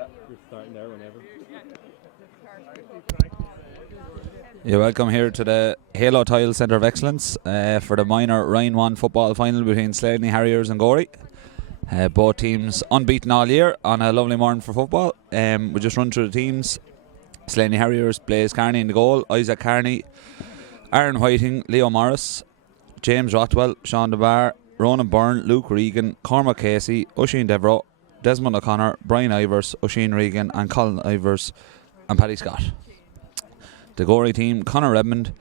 You're starting there whenever. You're welcome here to the Halo Tile Centre of Excellence for the minor Roinn 1 football final between Slaney Harriers and Gorey. Both teams unbeaten all year on a lovely morning for football. We'll just run through the teams. Slaney Harriers, Blaise Carney in the goal, Isaac Carney, Aaron Whiting, Leo Morris, James Rothwell, Sean DeBar, Ronan Byrne, Luke Regan, Cormac Casey, Oisin Devereux, Desmond O'Connor, Brian Ivers, Oisin Regan and Colin Ivers and Paddy Scott. The Gorey team, Conor Redmond,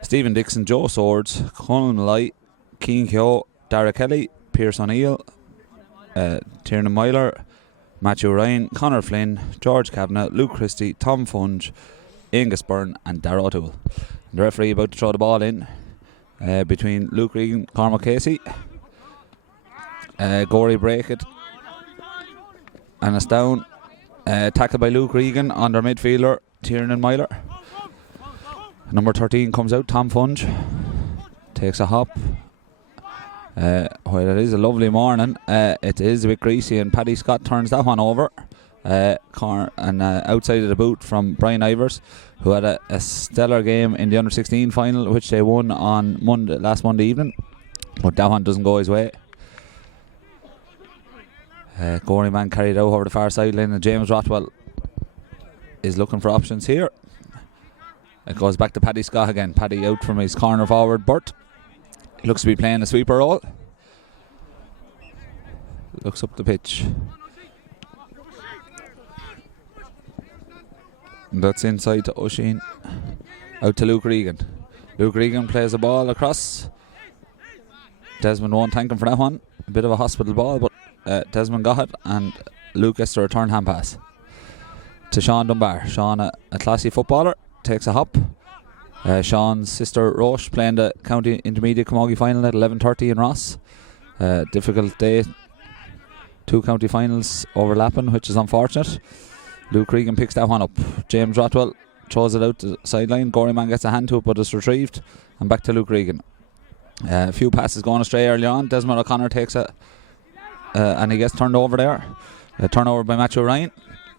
Stephen Dixon, Joe Swords, Colin Malloy, Keane Keogh, Dara Kelly, Pierce O'Neill, Tiernan Myler, Matthew Ryan, Conor Flynn, George Kavanagh, Luke Christie, Tom Funge, Angus Byrne and Dara O'Toole. The referee about to throw the ball in between Luke Regan, Cormac Casey. Gorey break it and it's down. Tackled by Luke Regan on their midfielder Tiernan Myler. Number 13 comes out, Tom Funge, takes a hop. While it is a lovely morning, it is a bit greasy and Paddy Scott turns that one over. And outside of the boot from Brian Ivers, who had a stellar game in the under-16 final, which they won on last Monday evening. But that one doesn't go his way. Gorey man carried out over the far sideline and James Rothwell is looking for options here. It goes back to Paddy Scott again. Paddy out from his corner forward. Burt looks to be playing a sweeper role. Looks up the pitch. That's inside to Oisin. Out to Luke Regan. Luke Regan plays the ball across. Desmond won't thank him for that one. A bit of a hospital ball, but Desmond got it and Luke gets the return hand pass to Sean Dunbar. Sean, a classy footballer, takes a hop. Sean's sister Roche playing the county intermediate camogie final at 11:30 in Ross. Difficult day, two county finals overlapping, which is unfortunate. Luke Regan picks that one up. James Rothwell throws it out the sideline. Gorey man gets a hand to it, but it's retrieved and back to Luke Regan. A few passes going astray early on. Desmond O'Connor takes it and he gets turned over there. A turnover by Matthew Ryan,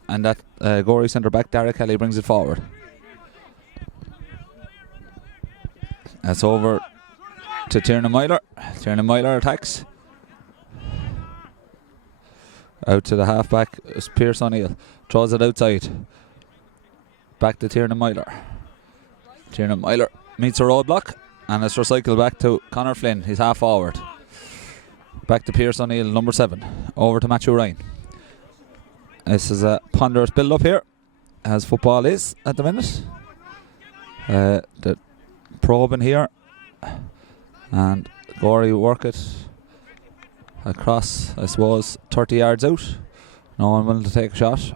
and that Gorey centre back Dara Kelly brings it forward. That's over to Tiernan Myler. Tiernan Myler attacks. Out to the half-back is Pierce O'Neill. Throws it outside. Back to Tiernan Myler. Tiernan Myler meets a roadblock and it's recycled back to Conor Flynn. He's half forward. Back to Pierce O'Neill, number 7. Over to Matthew Ryan. This is a ponderous build-up here, as football is at the minute. The probing here, and Gorey work it across, I suppose, 30 yards out. No one willing to take a shot.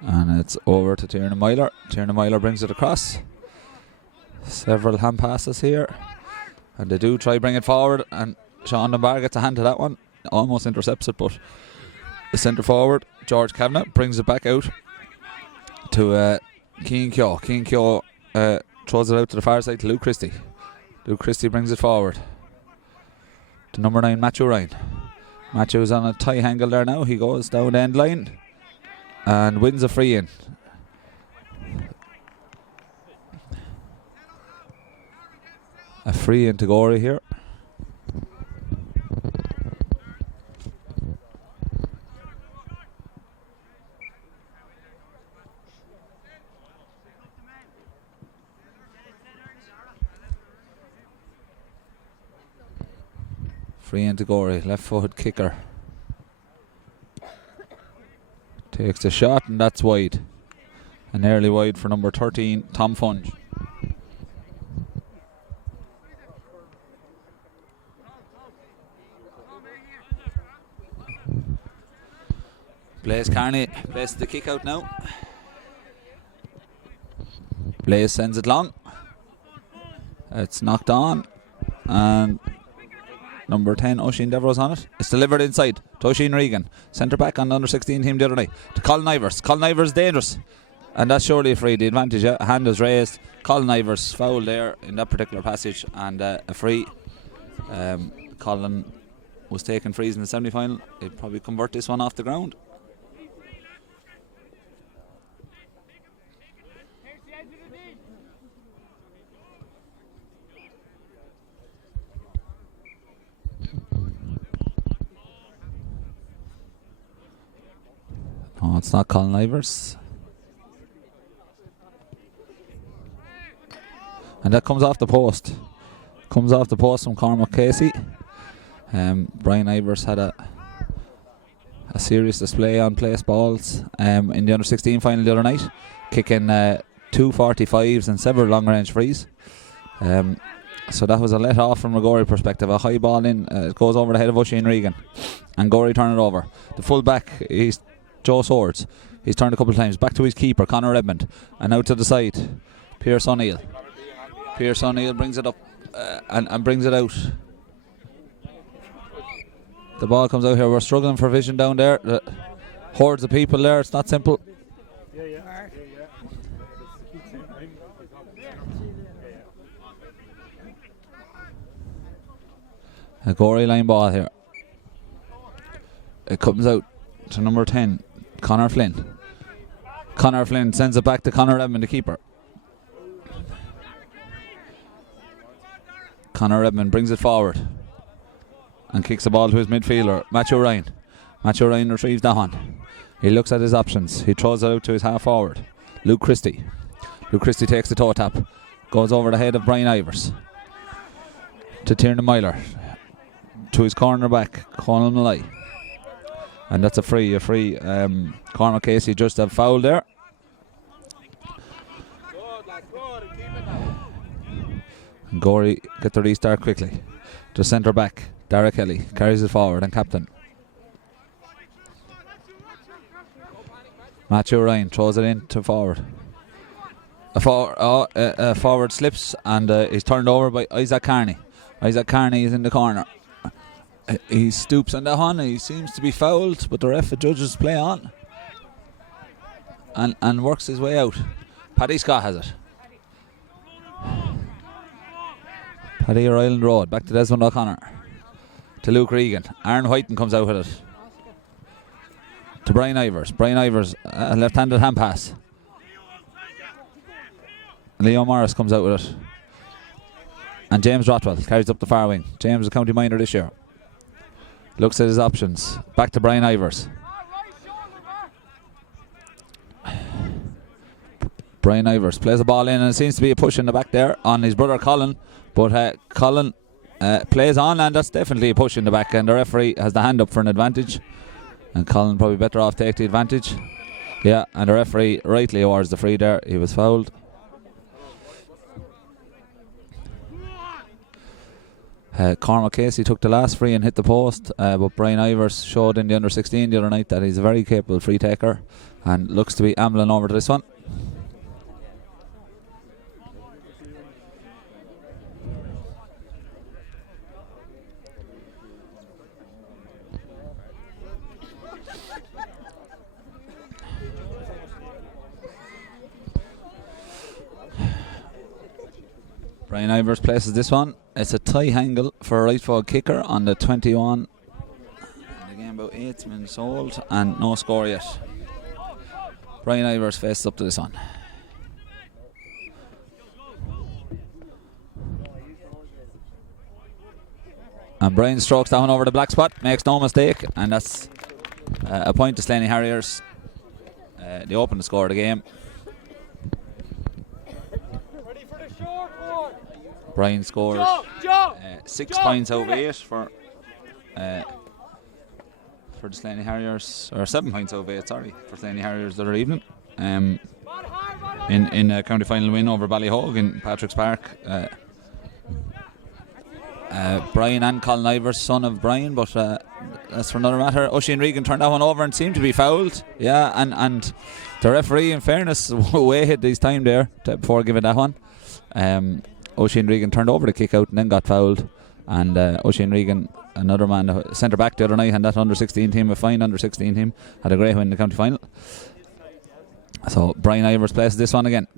And it's over to Tiernan Myler. Tiernan Myler brings it across. Several hand passes here. And they do try bring it forward, and Sean Dunbar gets a hand to that one. Almost intercepts it, but the centre forward, George Kavanagh, brings it back out to Keane Keogh. Keane Keogh throws it out to the far side to Luke Christie. Luke Christie brings it forward to number 9, Matthew Ryan. Matthew's on a tie angle there now. He goes down the end line and wins a free in. A free in to Gorey here. Free into Gorey, left footed kicker. Takes the shot and that's wide. An early wide for number 13, Tom Funge. Blaise Carney places the kick out now. Blaise sends it long. It's knocked on and number 10, Oisin Devereux's on it. It's delivered inside to Oisin Regan, centre back on the under 16 team the other night, to Colin Ivers. Colin Ivers dangerous, and that's surely a free. The advantage, a hand is raised. Colin Ivers foul there in that particular passage, and a free. Colin was taking frees in the semi-final. He'll probably convert this one off the ground. No, it's not Colin Ivers. And that comes off the post. Comes off the post from Cormac Casey. Brian Ivers had a serious display on place balls in the under-16 final the other night, kicking 2.45s and several long-range frees. So that was a let-off from a Gorey perspective. A high ball in, it goes over the head of Oisin Regan, and Gorey turn it over. The full-back, he's Joe Swords. He's turned a couple of times. Back to his keeper, Conor Redmond, and out to the side, Pierce O'Neill. Pierce O'Neill brings it up and brings it out. The ball comes out here. We're struggling for vision down there. Hordes of people there. It's not simple. A Gorey line ball here. It comes out to number 10, Conor Flynn. Conor Flynn sends it back to Conor Redmond, the keeper. Conor Redmond brings it forward and kicks the ball to his midfielder, Matthew Ryan. Matthew Ryan retrieves that one. He looks at his options. He throws it out to his half forward, Luke Christie. Luke Christie takes the toe tap, goes over the head of Brian Ivers to Tiernan Myler, to his cornerback, Conal Malay. And that's a free. Cormac Casey just have fouled there. And Gorey get the restart quickly. To centre back, Dara Kelly carries it forward, and captain. Matthew Ryan throws it in to forward. Forward slips and is turned over by Isaac Carney. Isaac Carney is in the corner. He stoops on that one. He seems to be fouled, but the ref judges play on and works his way out. Paddy Scott has it. Paddy or Island Road, back to Desmond O'Connor, to Luke Regan. Aaron Whiten comes out with it to Brian Ivers. Brian Ivers, left-handed hand pass. Leo Morris comes out with it, and James Rothwell carries up the far wing. James is a county minor this year. Looks at his options. Back to Brian Ivers. Brian Ivers plays the ball in, and it seems to be a push in the back there on his brother Colin. But Colin plays on, and that's definitely a push in the back, and the referee has the hand up for an advantage. And Colin probably better off take the advantage. Yeah, and the referee rightly awards the free there. He was fouled. Cormac Casey took the last free and hit the post, but Brian Ivers showed in the under-16 the other night that he's a very capable free taker and looks to be ambling over to this one. Brian Ivers places this one. It's a tie angle for a right forward kicker on the 21. And the game about 8 minutes old and no score yet. Brian Ivers faces up to this one. And Brian strokes that one over the black spot, makes no mistake, and that's a point to Slaney Harriers. They open the score of the game. Brian scores 6 points out of 8 for the Slaney Harriers, or 7 points out of 8, sorry, for Slaney Harriers the other evening. In a county final win over Ballyhogue in Patrick's Park. Brian and Colin Ivers, son of Brian, but that's for another matter. Oisin Regan turned that one over and seemed to be fouled. Yeah, and the referee, in fairness, way ahead his time there before giving that one. Oisin Regan turned over the kick out and then got fouled, and Oisin Regan, another man, centre back the other night, and that under-16 team, a fine under-16 team, had a great win in the county final. So Brian Ivers plays this one again.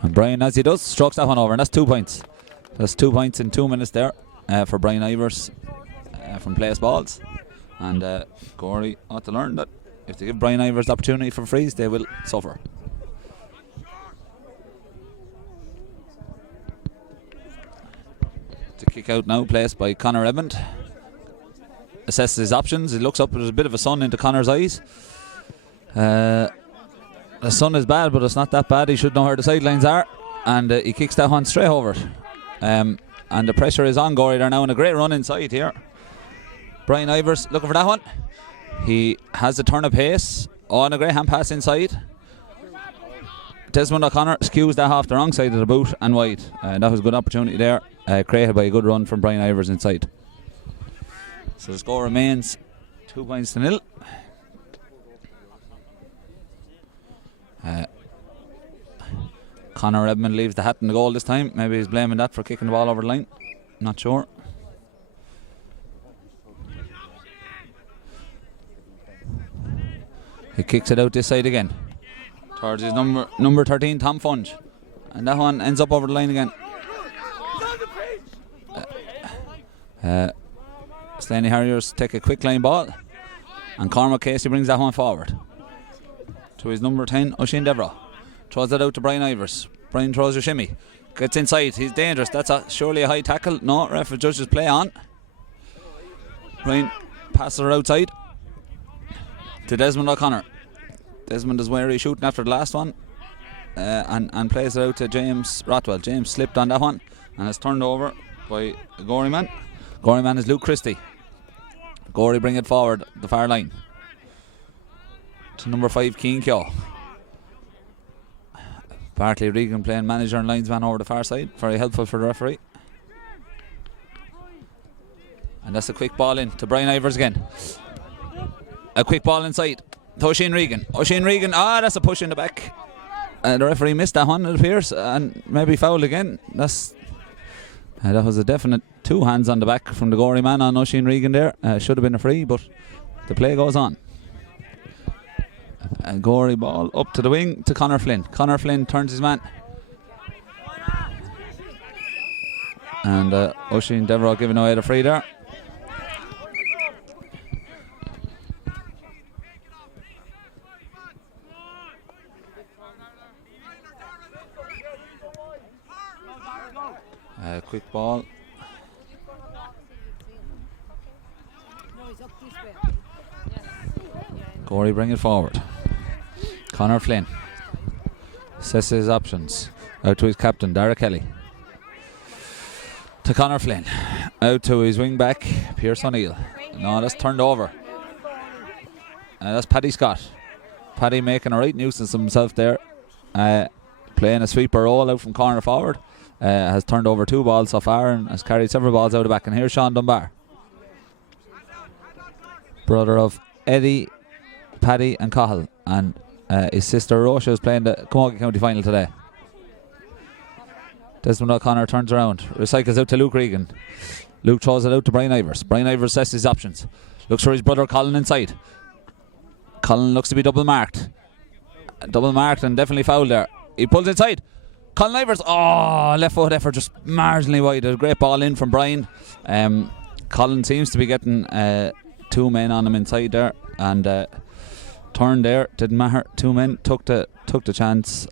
And Brian, as he does, strokes that one over, and that's 2 points. That's 2 points in 2 minutes there for Brian Ivers from place balls. And Gorey ought to learn that if they give Brian Ivers the opportunity for frees, they will suffer. The kick out now placed by Conor Redmond. assesses his options. He looks up, there's a bit of a sun into Connor's eyes. The sun is bad, but it's not that bad. He should know where the sidelines are, and he kicks that one straight over it. And the pressure is on Gorey. They're now in a great run inside here. Brian Ivers looking for that one. He has the turn of pace on a great hand pass inside. Desmond O'Connor skews that off the wrong side of the boot and wide. That was a good opportunity there, created by a good run from Brian Ivers inside. So the score remains 2-0. Conor Redmond leaves the hat in the goal this time. Maybe he's blaming that for kicking the ball over the line. Not sure. He kicks it out this side again towards his number 13, Tom Funge, and that one ends up over the line again. Slaney Harriers take a quick line ball, and Cormac Casey brings that one forward to his number 10, Oisin Devereux. Throws it out to Brian Ivers. Brian throws a shimmy, gets inside, he's dangerous. That's surely a high tackle. No, ref judges play on. Brian passes her outside to Desmond O'Connor. Desmond is wary, shooting after the last one, and plays it out to James Rothwell. James slipped on that one and is turned over by Gorey man. Gorey man is Luke Christie. Gorey bring it forward the far line to number 5, Keane Keogh. Bartley Regan playing manager and linesman over the far side, very helpful for the referee. And that's a quick ball in to Brian Ivers again. A quick ball inside to Oisin Regan. Oisin Regan, that's a push in the back. The referee missed that one, it appears, and maybe fouled again. That was a definite 2 hands on the back from the Gorey man on Oisin Regan there. Should have been a free, but the play goes on. A Gorey ball up to the wing to Conor Flynn. Conor Flynn turns his man, and Oisin Devereux giving away the free there. Quick ball. Gorey bring it forward. Conor Flynn assesses his options. Out to his captain, Dara Kelly. To Conor Flynn. Out to his wing back, Pierce O'Neill. No, that's turned over. That's Paddy Scott. Paddy making a right nuisance of himself there. Playing a sweeper roll out from corner forward. Has turned over 2 balls so far and has carried several balls out the back. And here's Sean Dunbar, brother of Eddie, Paddy and Cahill, and his sister Rocha is playing the Camogie County final today. Desmond O'Connor turns around, recycles out to Luke Regan. Luke throws it out to Brian Ivers. Brian Ivers assesses his options, looks for his brother Colin inside. Colin looks to be double marked and definitely fouled there. He pulls inside. Colin Ivers, left foot effort, just marginally wide. A great ball in from Brian. Colin seems to be getting 2 men on him inside there, and turn there, didn't matter. 2 men took the chance,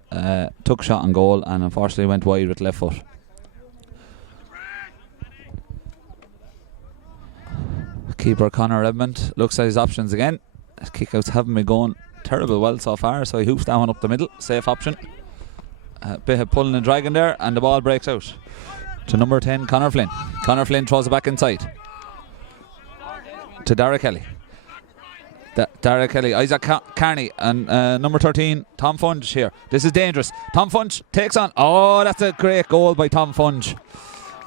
took a shot on goal, and unfortunately went wide with left foot. Keeper Conor Redmond looks at his options again. His kickouts haven't been going terrible well so far, so he hoops that one up the middle. Safe option. A bit of pulling and dragging there, and the ball breaks out to number 10, Conor Flynn. Conor Flynn throws it back inside to Dara Kelly. Dara Kelly, Isaac Carney, and number 13, Tom Funge here. This is dangerous. Tom Funge takes on. That's a great goal by Tom Funge.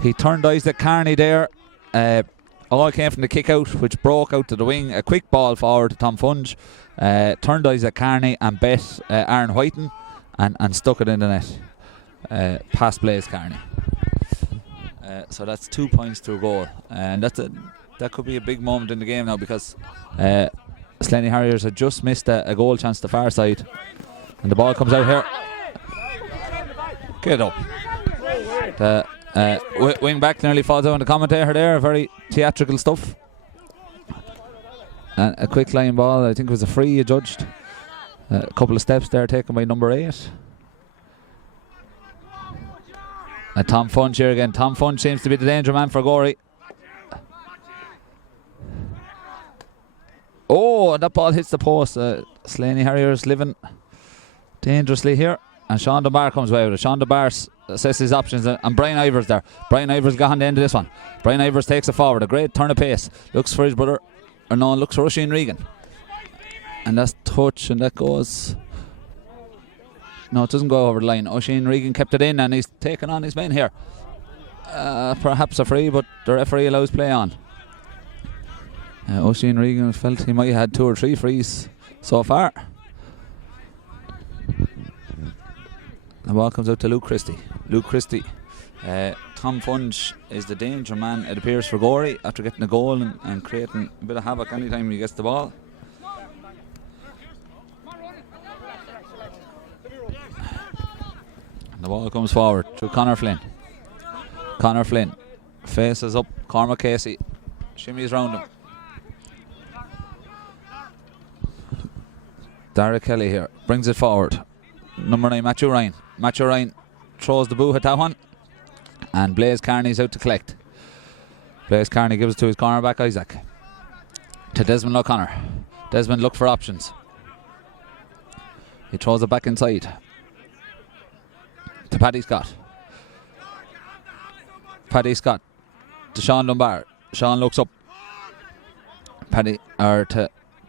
He turned Isaac Carney there. All came from the kick out, which broke out to the wing. A quick ball forward to Tom Funge. Turned Isaac Carney and bet Aaron Whiten and stuck it in the net. Past Blaze Carney. So that's 2 points to a goal. And that could be a big moment in the game now, because Slaney Harriers had just missed a goal chance to the far side, and the ball comes out here. Get up. The wing back nearly falls out on the commentator there. Very theatrical stuff. And a quick line ball, I think it was a free judged. A couple of steps there taken by number 8. And Tom Funge here again. Tom Funge seems to be the danger man for Gorey. Oh, that ball hits the post. Slaney Harriers living dangerously here. And Sean Dunbar comes away with it. Sean Dunbar assesses his options. And Brian Ivers there. Brian Ivers got on the end of this one. Brian Ivers takes it forward. A great turn of pace. Looks for his brother. Or no, looks for Roinn Regan. And that's touch. And that goes... No, it doesn't go over the line. Roinn Regan kept it in. And he's taken on his men here. Perhaps a free, but the referee allows play on. Roinn Regan felt he might have had 2 or 3 frees so far. The ball comes out to Luke Christie. Tom Funge is the danger man, it appears, for Gorey after getting a goal and creating a bit of havoc anytime he gets the ball. And the ball comes forward to Conor Flynn. Conor Flynn faces up Cormac Casey. Shimmies round him. Dara Kelly here brings it forward. Number 9, Matthew Ryan. Matthew Ryan throws the boo at that one. And Blaise Carney's out to collect. Blaise Carney gives it to his cornerback Isaac. To Desmond O'Connor. Desmond look for options. He throws it back inside. To Paddy Scott. Paddy Scott to Sean Dunbar. Sean looks up.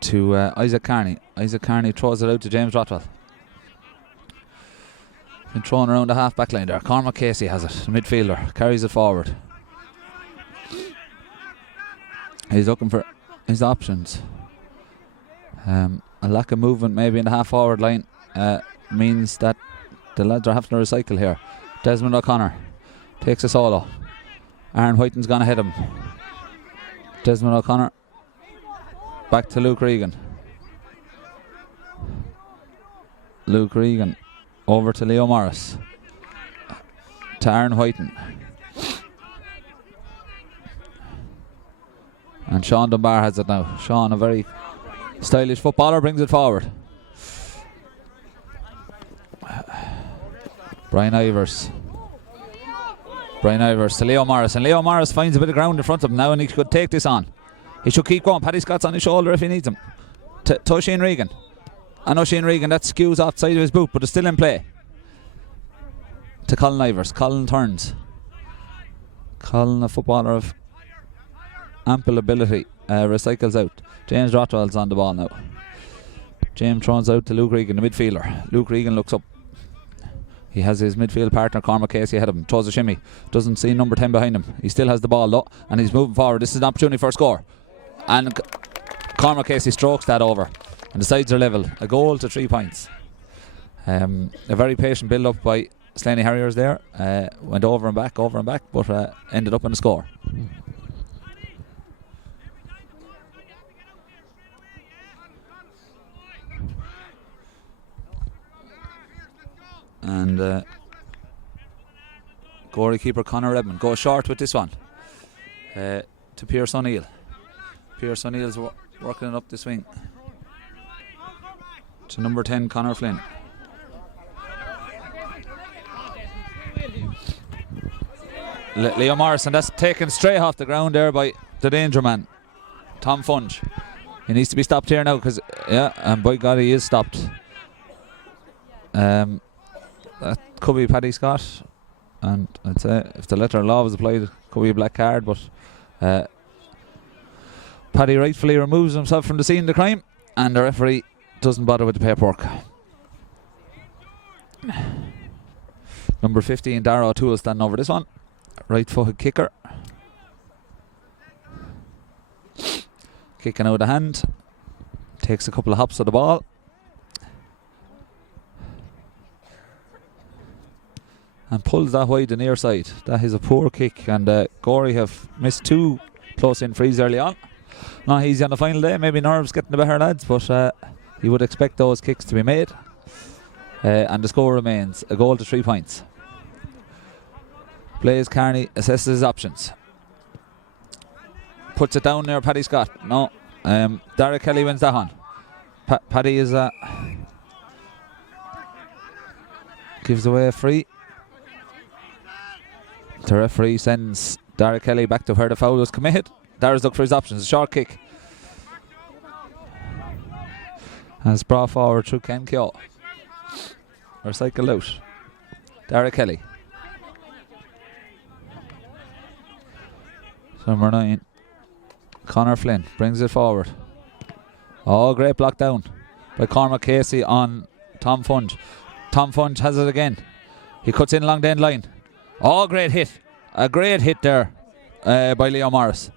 To Isaac Carney. Isaac Carney throws it out to James Rothwell. Been thrown around the half back line there. Cormac Casey has it, midfielder, carries it forward. He's looking for his options. A lack of movement maybe in the half forward line means that the lads are having to recycle here. Desmond O'Connor takes a solo. Aaron Whiten's gone ahead of him. Desmond O'Connor back to Luke Regan. Luke Regan over to Leo Morris. To Aaron Whiten. And Sean Dunbar has it now. Sean, a very stylish footballer, brings it forward. Brian Ivers to Leo Morris. And Leo Morris finds a bit of ground in front of him now and he could take this on. He should keep going. Paddy Scott's on his shoulder if he needs him. To Roinn Regan. And Roinn Regan, that skews outside of his boot, but it's still in play. To Colin Ivers. Colin turns. Colin, a footballer of ample ability, recycles out. James Rothwell's on the ball now. James throws out to Luke Regan, the midfielder. Luke Regan looks up. He has his midfield partner Cormac Casey ahead of him. Throws a shimmy. Doesn't see number 10 behind him. He still has the ball though, and he's moving forward. This is an opportunity for a score. And Cormac Casey strokes that over. And the sides are level. A goal to 3 points. A very patient build up by Slaney Harriers there. Went over and back, but ended up on the score. And Gorey keeper Conor Redmond goes short with this one. To Pierce O'Neill. Pierce O'Neill's working it up the swing. To number 10, Conor Flynn. Leo Morrison, that's taken straight off the ground there by the danger man, Tom Funge. He needs to be stopped here now because, and by God, he is stopped. That could be Paddy Scott, and I'd say if the letter of law was applied, it could be a black card, but Paddy rightfully removes himself from the scene of the crime, and the referee doesn't bother with the paperwork. Number 15, Dara O'Toole, standing over this one. Right footed kicker. Kicking out of the hand. Takes a couple of hops of the ball. And pulls that wide the near side. That is a poor kick, and Gorey have missed 2 close in frees early on. Not easy on the final day, maybe nerves getting the better lads, but you would expect those kicks to be made. And the score remains a goal to 3 points. Blaise Carney assesses his options. Puts it down near Paddy Scott. No. Dara Kelly wins that one. Paddy is gives away a free. The referee sends Dara Kelly back to where the foul was committed. Dara's looked for his options. A short kick. Has brought forward through Ken Keogh. Recycled out. Dara Kelly. Number 9. Connor Flynn brings it forward. Oh, great block down by Cormac Casey on Tom Funge. Tom Funge has it again. He cuts in along the end line. Oh, great hit. A great hit there by Leo Morris.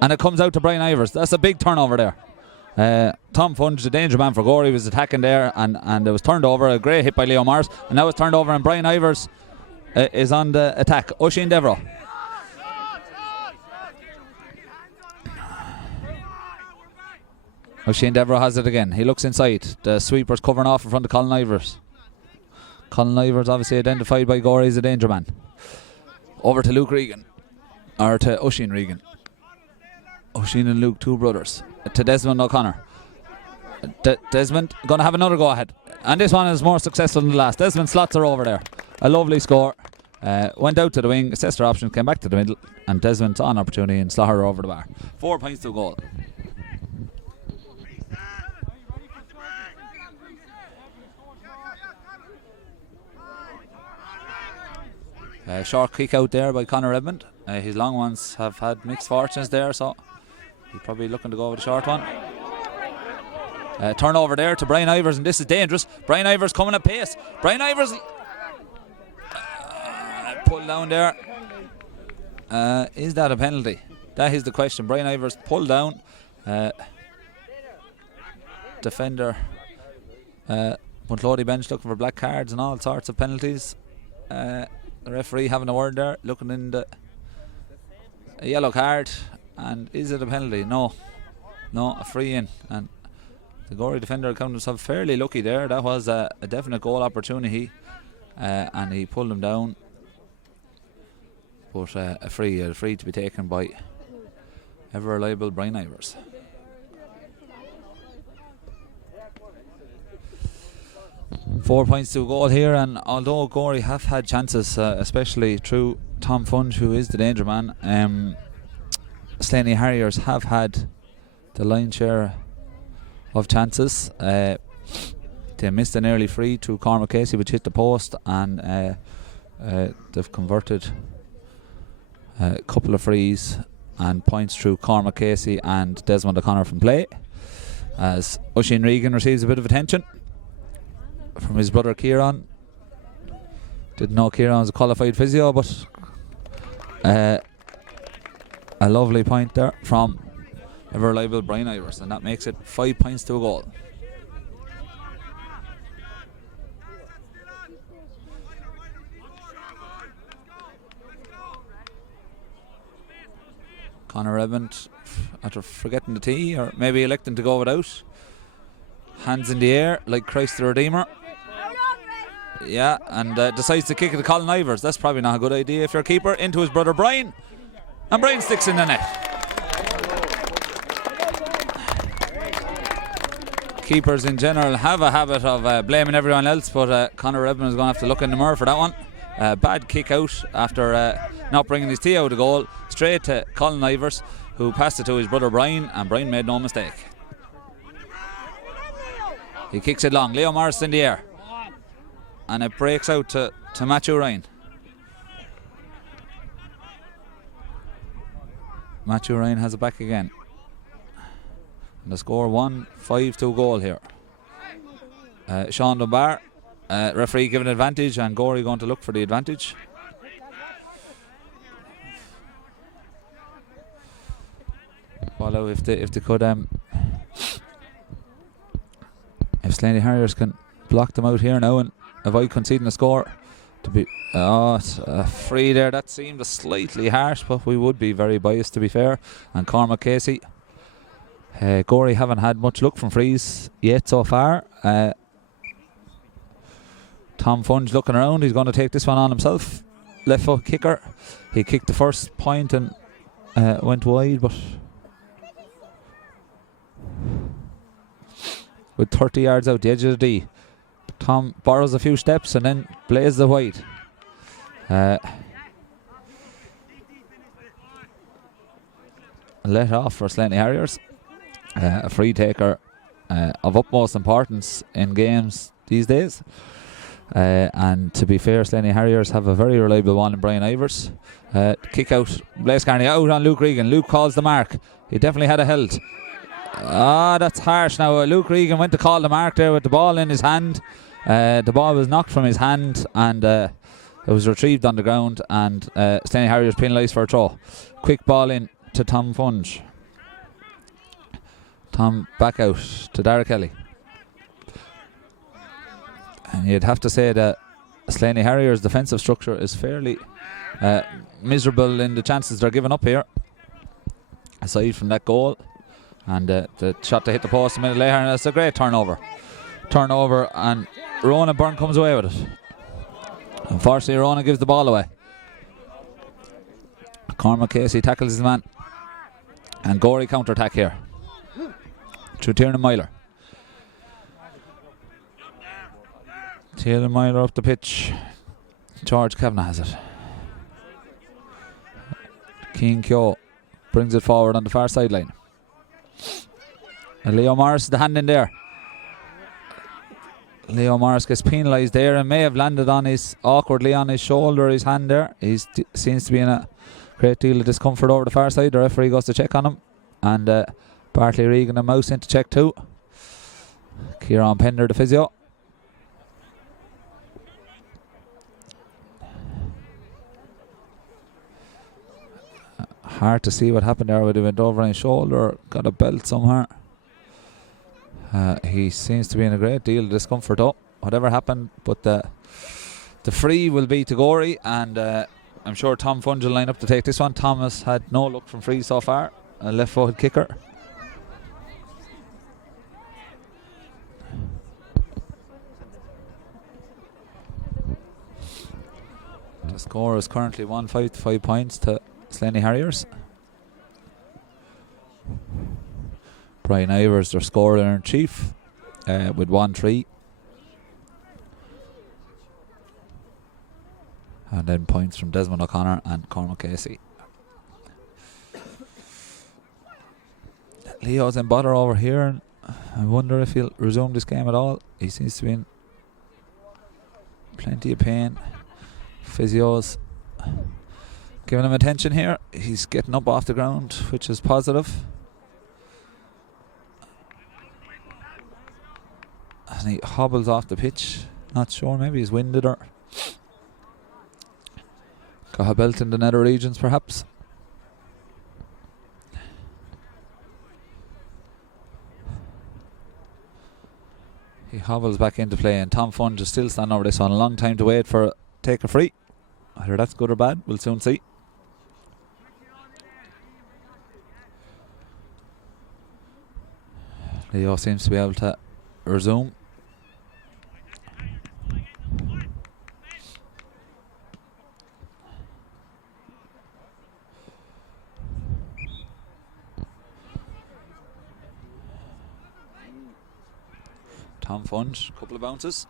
And it comes out to Brian Ivers. That's a big turnover there. Tom Funge, the danger man for Gorey, was attacking there and it was turned over. A great hit by Leo Morris. And now it's turned over and Brian Ivers is on the attack. Oisin Devereux. Oisin Devereux has it again. He looks inside. The sweeper's covering off in front of Colin Ivers. Colin Ivers obviously identified by Gorey as a danger man. Over to Luke Regan. Or to Oisin Regan. Oisin and Luke, two brothers. To Desmond O'Connor. Desmond going to have another go ahead. And this one is more successful than the last. Desmond slots her over there. A lovely score. Went out to the wing, assessed her options, came back to the middle. And Desmond saw an opportunity and slot her over the bar. 4 points to a goal. Short kick out there by Conor Redmond. His long ones have had mixed fortunes there, so he's probably looking to go with a short one. Turnover there to Brian Ivers, and this is dangerous. Brian Ivers coming at pace. Brian Ivers pulled down there. Is that a penalty? That is the question. Brian Ivers pulled down. Defender Bunclody bench looking for black cards and all sorts of penalties. The referee having a word there, looking in the a yellow card. And is it a penalty? No, a free in. And the Gorey defender counted himself fairly lucky there. That was a definite goal opportunity, and he pulled him down. But a free to be taken by ever reliable Brian Ivers. Four points to a goal here, and although Gorey have had chances, especially through Tom Funge, who is the danger man, Slaney Harriers have had the lion's share of chances. They missed an early free to Cormac Casey, which hit the post, and they've converted a couple of frees and points through Cormac Casey and Desmond O'Connor from play, as Oisin Regan receives a bit of attention from his brother Kieran. Didn't know Kieran was a qualified physio, but a lovely point there from ever reliable Brian Ivers, and that makes it 5 points to a goal. Conor Redmond, after forgetting the tee, or maybe electing to go without, hands in the air like Christ the Redeemer. Yeah, and decides to kick it to Colin Ivers. That's probably not a good idea if you're a keeper. Into his brother Brian, and Brian sticks in the net. Keepers in general have a habit of blaming everyone else, but Conor Redmond is going to have to look in the mirror for that one. Bad kick out after not bringing his tee out of goal, straight to Colin Ivers, who passed it to his brother Brian, and Brian made no mistake. He kicks it long. Leo Morris in the air, and it breaks out to Matthew Ryan. Matthew Ryan has it back again. And the score 1-5 to a goal here. Sean Dunbar, referee giving advantage, and Gorey going to look for the advantage. Follow if they could if Slaney Harriers can block them out here now and avoid conceding a score. To be free there, that seemed slightly harsh, but we would be very biased to be fair. And Cormac Casey, Gorey haven't had much luck from frees yet so far. Tom Funge looking around, he's going to take this one on himself. Left foot kicker, he kicked the first point and went wide, but with 30 yards out the edge of the D, Tom borrows a few steps and then plays the wide. Let off for Slaney Harriers. A free taker of utmost importance in games these days. And to be fair, Slaney Harriers have a very reliable one in Brian Ivers. Kick out, Blaise Carney out on Luke Regan. Luke calls the mark. He definitely had a held. That's harsh now. Luke Regan went to call the mark there with the ball in his hand. The ball was knocked from his hand and it was retrieved on the ground, and Slaney Harriers penalised for a throw. Quick ball in to Tom Funge. Tom back out to Dara Kelly. And you'd have to say that Slaney Harriers' defensive structure is fairly miserable in the chances they're giving up here, aside from that goal and the shot to hit the post a minute later, and it's a great turnover, and Roinn Byrne comes away with it. Unfortunately, Roinn gives the ball away. Cormac Casey tackles his man, and Gorey counter attack here to Tiernan Myler. Tiernan Myler up the pitch. George Kavanagh has it. Cian Keogh brings it forward on the far sideline. And Leo Morris, the hand in there. Leo Morris gets penalised there and may have landed on awkwardly on his shoulder, his hand there. He seems to be in a great deal of discomfort over the far side. The referee goes to check on him, and Bartley Regan and Mouse in to check too. Kieran Pender, the physio. Hard to see what happened there. Whether he went over on his shoulder, got a belt somewhere. He seems to be in a great deal of discomfort though, whatever happened, but the free will be to Gorey, and I'm sure Tom Funge will line up to take this one. Thomas had no luck from free so far, a left footed kicker. The score is currently 1-5 points to Slaney Harriers. Brian Ivers, their scorer in chief, with 1-3. And then points from Desmond O'Connor and Cormac Casey. Leo's in bother over here, and I wonder if he'll resume this game at all. He seems to be in plenty of pain. Physios giving him attention here. He's getting up off the ground, which is positive. And he hobbles off the pitch. Not sure, maybe he's winded or got a belt in the nether regions perhaps. He hobbles back into play, and Tom Funge is still standing over this one. A long time to wait for take a free. Whether that's good or bad, we'll soon see. Leo seems to be able to resume. Tom Funge, couple of bounces.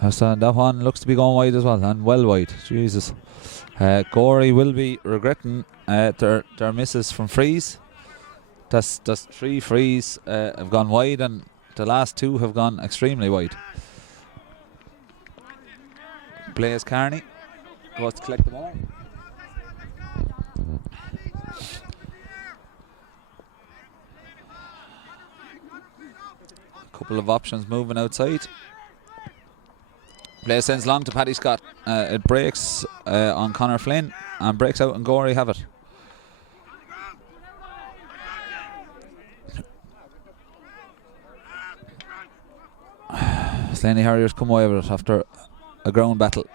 That one looks to be going wide as well, and well wide. Jesus. Gorey will be regretting their misses from frees. That's 3 frees have gone wide, and the last 2 have gone extremely wide. Blaise Carney goes to collect the ball. Couple of options moving outside. Blaise sends long to Paddy Scott. It breaks on Conor Flynn and breaks out, and Gorey have it. Slaney Harriers come away with it after a ground battle.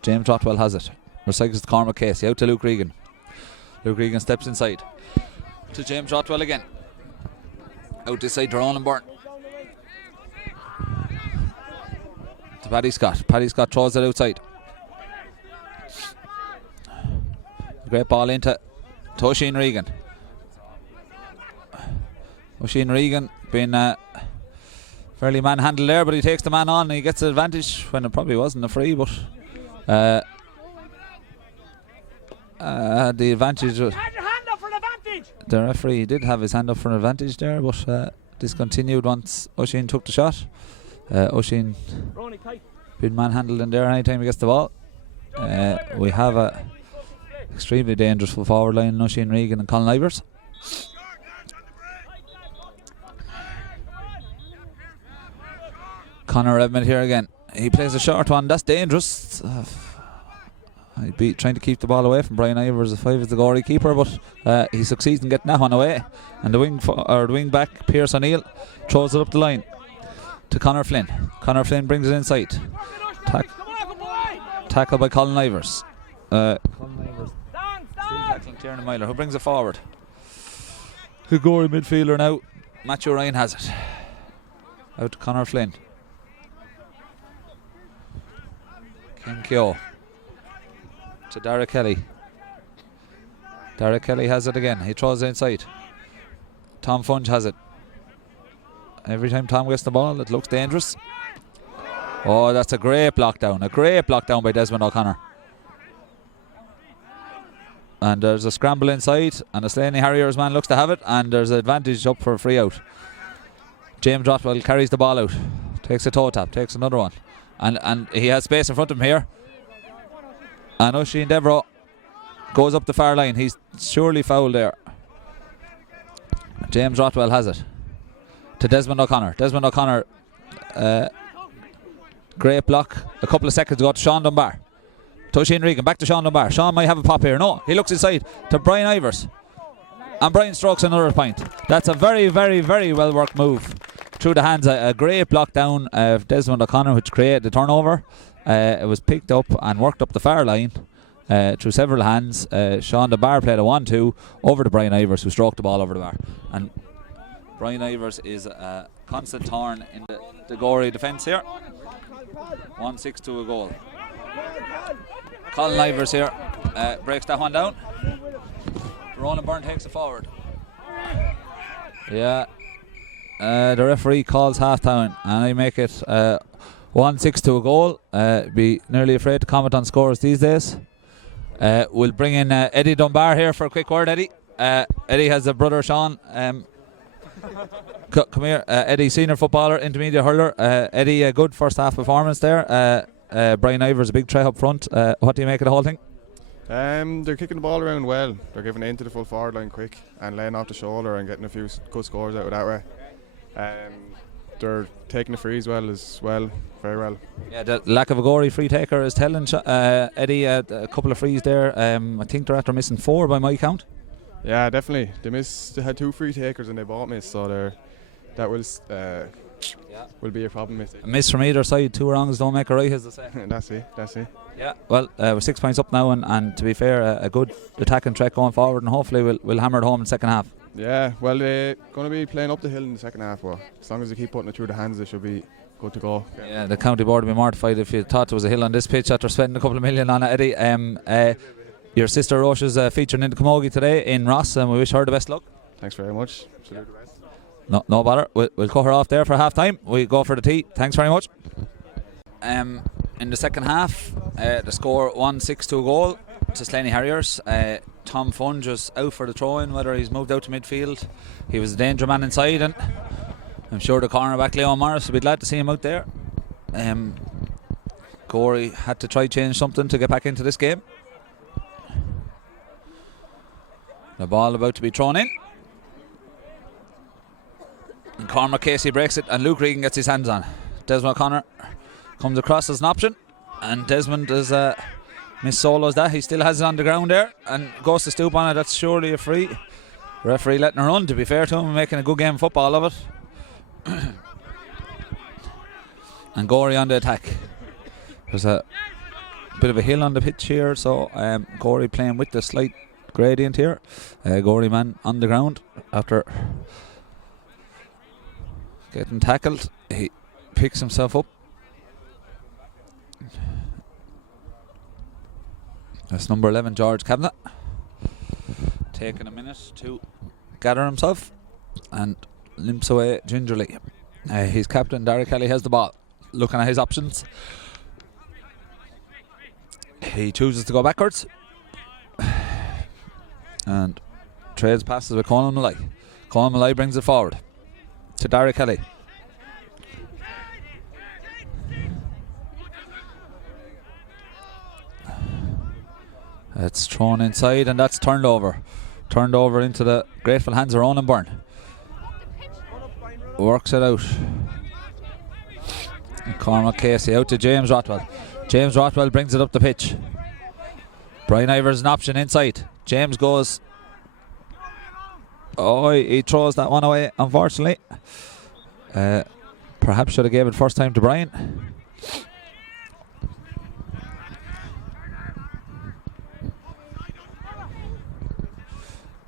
James Rothwell has it. Recycles to Cormac Casey. Out to Luke Regan. Luke Regan steps inside to James Rothwell again. Out this side to Roinn Byrne. To Paddy Scott. Paddy Scott throws it outside. Great ball into Oisin Regan. Oisin Regan being fairly manhandled there, but he takes the man on and he gets the advantage when it probably wasn't a free, but the advantage The referee did have his hand up for an advantage there, but discontinued once Oisin took the shot. Oisin been manhandled in there anytime he gets the ball. We have a extremely dangerous full forward line, Oisin Regan and Colin Ivers. Conor Redmond here again. He plays a short one. That's dangerous. I'd be trying to keep the ball away from Brian Ivers. The 5 is the Gorey keeper, but he succeeds in getting that one away. And the wing back, Pierce O'Neill, throws it up the line to Conor Flynn. Conor Flynn brings it inside. Tackle by Colin Ivers. Colin Ivers still tackling Tiernan Myler, who brings it forward. The Gorey midfielder now. Matthew Ryan has it. Out to Conor Flynn. King Keogh to Derek Kelly. Derek Kelly has it again. He throws it inside. Tom Funge has it. Every time Tom gets the ball, it looks dangerous. Oh, that's a great block down. A great block down by Desmond O'Connor. And there's a scramble inside, and the Slaney Harriers man looks to have it, and there's an advantage up for a free out. James Rothwell carries the ball out, takes a toe tap, takes another one, and he has space in front of him here. And Oisin Devereux goes up the far line. He's surely fouled there. James Rothwell has it to Desmond O'Connor. Desmond O'Connor, great block a couple of seconds ago to Sean Dunbar. To Oisin Regan, back to Sean Dunbar. Sean might have a pop here. No, he looks inside to Brian Ivers. And Brian strokes another point. That's a very, very, very well worked move through the hands. A great block down of Desmond O'Connor, which created the turnover. It was picked up and worked up the far line through several hands. Sean Dunbar played a 1-2 over to Brian Ivers, who stroked the ball over the bar. And Brian Ivers is a constant thorn in the Gorey defence here. 1-6 to a goal. Colin Ivers here breaks that one down. Ronan Byrne takes it forward. Yeah. The referee calls half time, and I make it 1-6 to a goal. Be nearly afraid to comment on scores these days. We'll bring in Eddie Dunbar here for a quick word. Eddie has a brother, Sean. Come here, Eddie, senior footballer, intermediate hurler. Eddie, a good first half performance there. Brian Ivers, a big try up front. What do you make of the whole thing? They're kicking the ball around well. They're giving it into the full forward line quick and laying off the shoulder and getting a few good scores out of that way. They're taking the frees well as well, very well. Yeah, the lack of a Gorey free taker is telling. Eddie, a couple of frees there. I think they're after missing 4 by my count. Yeah, definitely. They had 2 free takers and they both missed, so that will be a problem. A miss from either side, 2 wrongs don't make a right, as they say. That's it. Yeah, well, we're 6 points up now, and to be fair, a good attacking track going forward, and hopefully we'll hammer it home in the second half. Yeah, well, they're going to be playing up the hill in the second half, but as long as they keep putting it through the hands, they should be good to go. Yeah, the county board would be mortified if you thought there was a hill on this pitch after spending a couple of million on it, Eddie. Your sister Roche is featuring in the Camogie today in Ross, and we wish her the best luck. Thanks very much. Yeah. No bother. We'll cut her off there for half time. We go for the tea. Thanks very much. In the second half, the score 1-6 to a goal to Slaney Harriers. Tom Funge was out for the throw-in, whether he's moved out to midfield. He was a danger man inside, and I'm sure the cornerback Leon Morris will be glad to see him out there. Gorey had to try change something to get back into this game. The ball about to be thrown in. And Cormac Casey breaks it, and Luke Regan gets his hands on. Desmond O'Connor comes across as an option, and Desmond is miss solos that. He still has it on the ground there and goes to stoop on it. That's surely a free. Referee letting her run, to be fair to him, making a good game of football of it. And Gorey on the attack. There's a bit of a hill on the pitch here, so Gorey playing with the slight gradient here. Gorey man on the ground after getting tackled. He picks himself up. That's number 11, George Kavanagh, taking a minute to gather himself and limps away gingerly. His captain Derek Kelly has the ball, looking at his options. He chooses to go backwards and Trades passes with Conal Malloy. Conal Malloy brings it forward to Dara Kelly. It's thrown inside and that's turned over. Turned over into the grateful hands of Roinn Byrne. Works it out. And Cormac Casey out to James Rothwell. James Rothwell brings it up the pitch. Brian Ivers an option inside. James goes. Oh, he throws that one away, unfortunately. Perhaps should have gave it first time to Brian.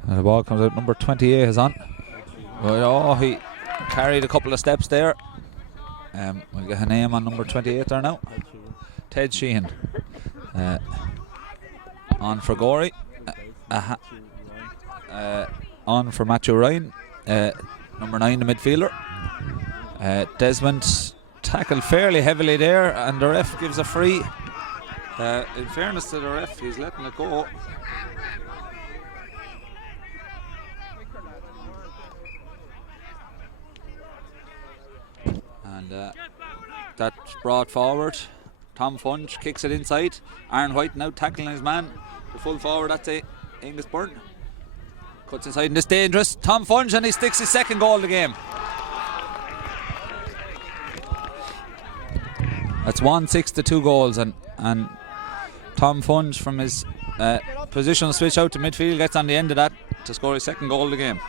And the ball comes out. Number 28 is on. Oh, he carried a couple of steps there. We'll get a name on number 28 there now. Ted Sheehan. On for Gorey. On for Matthew Roinn. Number 9, the midfielder. Desmond tackled fairly heavily there, and the ref gives a free. In fairness to the ref, he's letting it go. And that's brought forward. Tom Funch kicks it inside. Aaron White now tackling his man. The full forward, that's Angus Byrne. Cuts inside and it's dangerous. Tom Funch, and he sticks his second goal of the game. That's 1-6 to 2 goals, and Tom Funch from his positional switch out to midfield gets on the end of that to score his second goal of the game.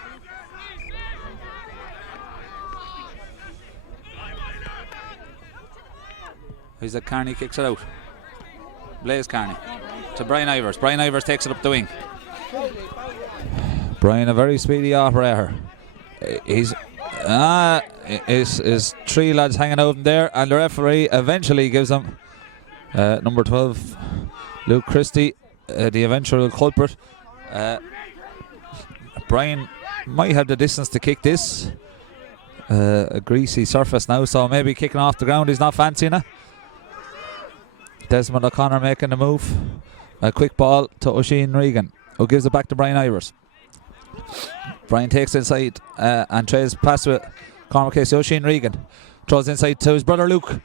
He's that Carney kicks it out. Blaise Carney to Brian Ivers. Brian Ivers takes it up the wing. Brian, a very speedy operator. He's three lads hanging out there, and the referee eventually gives him number 12, Luke Christie, the eventual culprit. Brian might have the distance to kick this. A greasy surface now, so maybe kicking off the ground he's not fancying it. Desmond O'Connor making the move. A quick ball to Oisin Regan, who gives it back to Brian Ivers. Brian takes inside and tries pass with Cormac Casey. Oisin Regan throws inside to his brother Luke.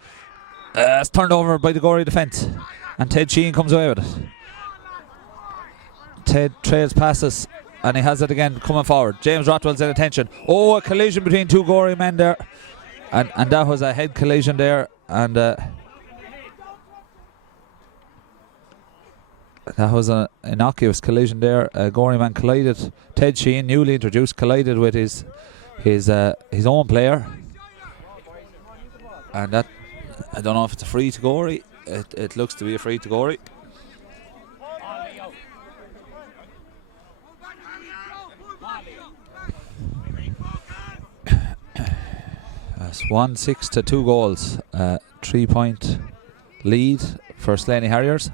It's turned over by the Gorey defence, and Ted Sheehan comes away with it. Ted trails passes and he has it again coming forward. James Rothwell's in attention. Oh, a collision between two Gorey men there, and that was a head collision there, and that was an innocuous collision there. A Gorey man collided. Ted Sheehan, newly introduced, collided with his own player, and that, I don't know if it's a free to Gorey. It looks to be a free to Gorey. That's 1-6 to 2 goals. 3-point lead for Slaney Harriers.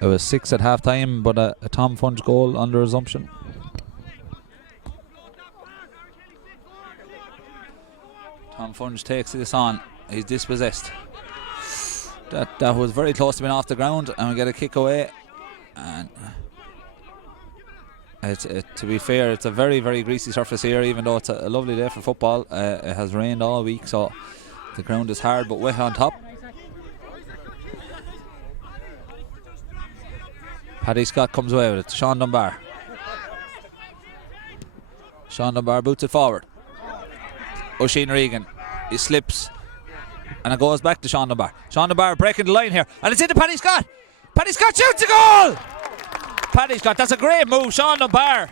It was 6 at half time, but a Tom Funch goal under resumption. Tom Funch takes this on. He's dispossessed. That was very close to being off the ground, and we get a kick away. And to be fair, it's a very, very greasy surface here, even though it's a lovely day for football. It has rained all week, so the ground is hard but wet on top. Paddy Scott comes away with it. Sean Dunbar. Sean Dunbar boots it forward. Oisin Regan. He slips. And it goes back to Sean Dunbar. Sean Dunbar breaking the line here. And it's into Paddy Scott. Paddy Scott shoots a goal! Paddy Scott, that's a great move. Sean Dunbar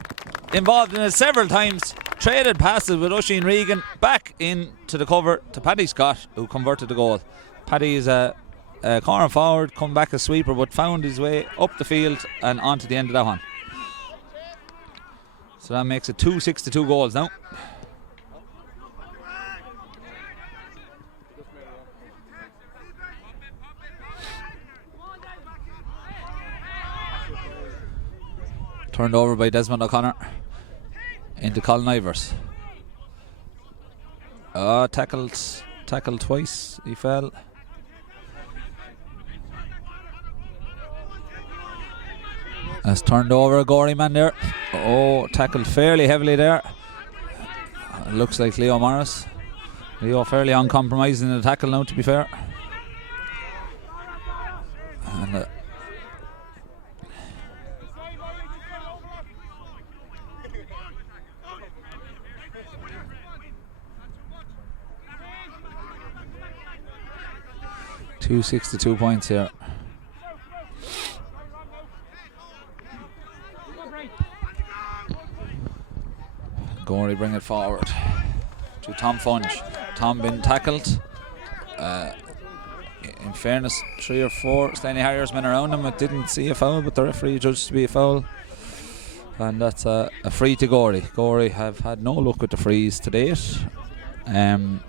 involved in it several times. Traded passes with Oisin Regan back into the cover to Paddy Scott, who converted the goal. Paddy is a corner forward, come back a sweeper, but found his way up the field and onto the end of that one. So that makes it 2-6 to 2 goals now. Turned over by Desmond O'Connor into Colin Ivers. Tackled twice. He fell. Has turned over a Gorey man there. Oh, tackled fairly heavily there. Looks like Leo Morris. Leo fairly uncompromising in the tackle now, to be fair. And 262 points here. Gorey bring it forward to Tom Funge. Tom been tackled. In fairness, 3 or 4 Slaney Harriers men around him. It didn't see a foul, but the referee judged to be a foul. And that's a free to Gorey. Gorey have had no luck with the frees to date. And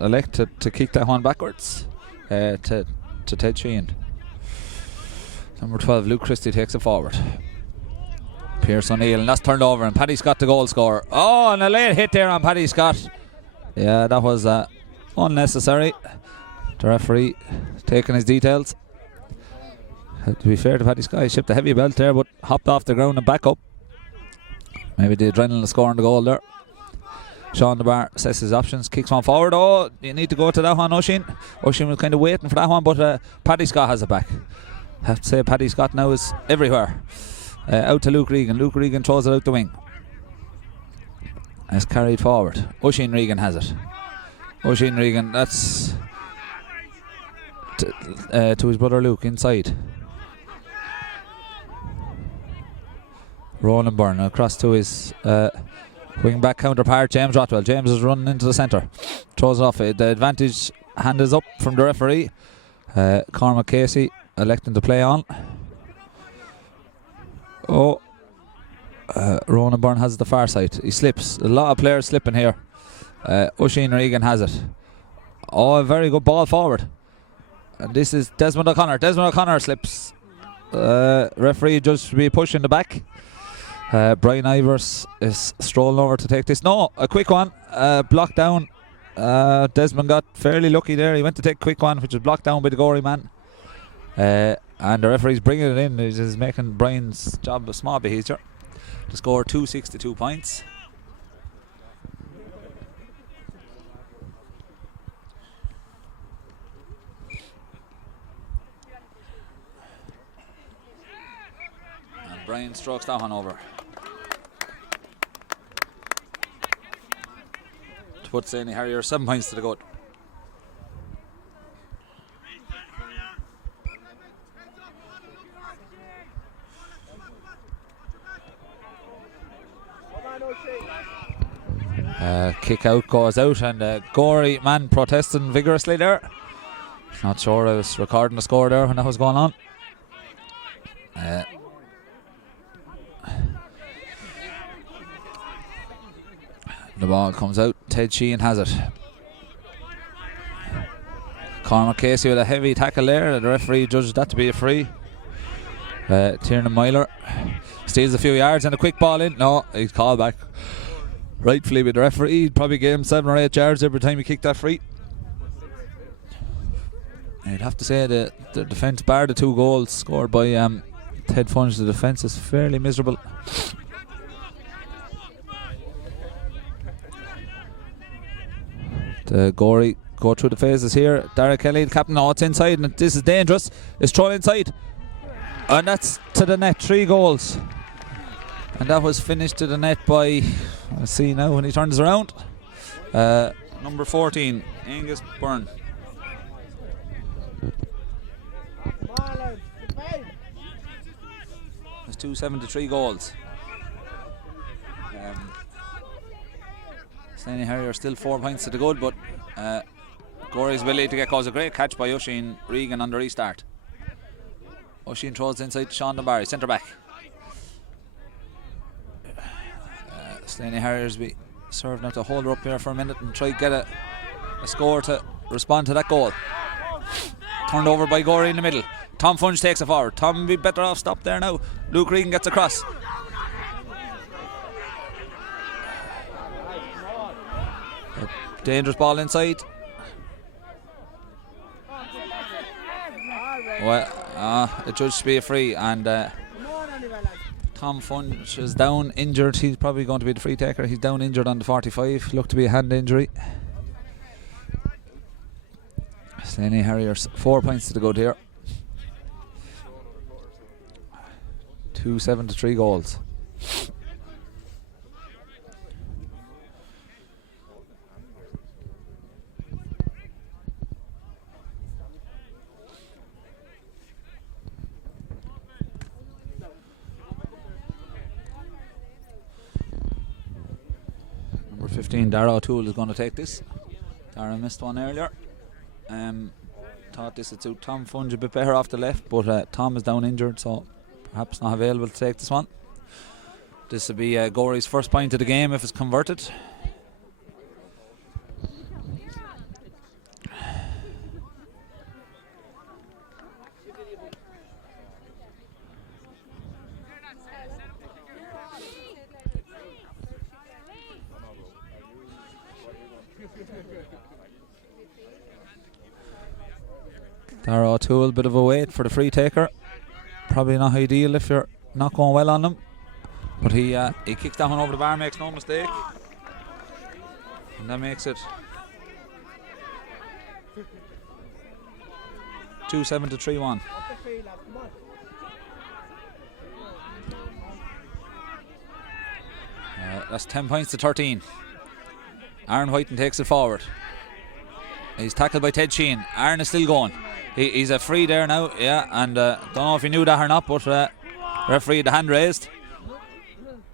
elected to kick that one backwards to Ted Sheehan. Number 12, Luke Christie, takes it forward. Pierce O'Neill, and that's turned over, and Paddy Scott the goal scorer. Oh, and a late hit there on Paddy Scott. Yeah, that was unnecessary. The referee taking his details. To be fair to Paddy Scott, he shipped a heavy belt there, but hopped off the ground and back up. Maybe the adrenaline of scoring the goal there. Sean DeBar sets his options, kicks one forward. Oh, you need to go to that one, Oisín. Oisín was kind of waiting for that one, but Paddy Scott has it back. I have to say Paddy Scott now is everywhere. Out to Luke Regan. Luke Regan throws it out the wing. It's carried forward. Oisín Regan has it. Oisín Regan, that's to his brother Luke inside. Roland Byrne across to his wing back counterpart James Rothwell. James is running into the centre. Throws it off. The advantage hand is up from the referee. Cormac Casey electing to play on. Oh, Ronan Byrne has the far side. He slips. A lot of players slipping here. Oisín Regan has it. Oh, a very good ball forward. And this is Desmond O'Connor. Desmond O'Connor slips. Referee just be pushing the back. Brian Ivers is strolling over to take this. No, a quick one. Blocked down. Desmond got fairly lucky there. He went to take a quick one, which was blocked down by the Gorey man. And the referee's bringing it in. He's making Brian's job a small bit easier. To score 262 points. And Brian strokes that one over. To put Slaney Harriers 7 points to the good. Kick out goes out, and Gorey man protesting vigorously there. Not sure I was recording the score there when that was going on. The ball comes out. Ted Sheehan has it. Cormac Casey with a heavy tackle there. The referee judged that to be a free. Tiernan Myler steals a few yards and a quick ball in. No, he's called back. Rightfully with the referee. He'd probably gave him 7 or 8 yards every time he kicked that free. I'd have to say that the defence, bar the 2 goals scored by Ted Funge, the defence is fairly miserable. The Gorey go through the phases here. Derek Kelly, the captain. Oh, it's inside, and this is dangerous. It's thrown inside, and that's to the net. 3 goals, and that was finished to the net by, let's see now when he turns around, number 14, Angus Byrne. There's 273 goals. Slaney Harriers still 4 points to the good, but Gorey's ability to get goals. A great catch by Oisín Regan on the restart. Oisín throws inside to Sean Dunbarry, centre back. Slaney Harriers be served now to hold her up here for a minute and try to get a score to respond to that goal. Turned over by Gorey in the middle. Tom Funge takes it forward. Tom will be better off stopped there now. Luke Regan gets across. A dangerous ball inside. Well, judged to be a free, and Tom Funch is down injured. He's probably going to be the free taker. He's down injured on the 45. Looked to be a hand injury. Slaney Harriers 4 points to the good here. 2-7 to 3 goals. Number 15, Dara O'Toole, is going to take this. Dara missed one earlier. Thought this would suit Tom Funge a bit better off the left, but Tom is down injured, so perhaps not available to take this one. This will be Gorey's first point of the game if it's converted. Dara O'Toole, bit of a wait for the free taker. Probably not ideal if you're not going well on them. But he kicks that one over the bar, makes no mistake. And that makes it 2-7 to 3-1. That's 10 points to 13. Aaron Whiten takes it forward. He's tackled by Ted Sheehan. Aaron is still going. He's a free there now, yeah, and don't know if he knew that or not, but referee, the hand raised.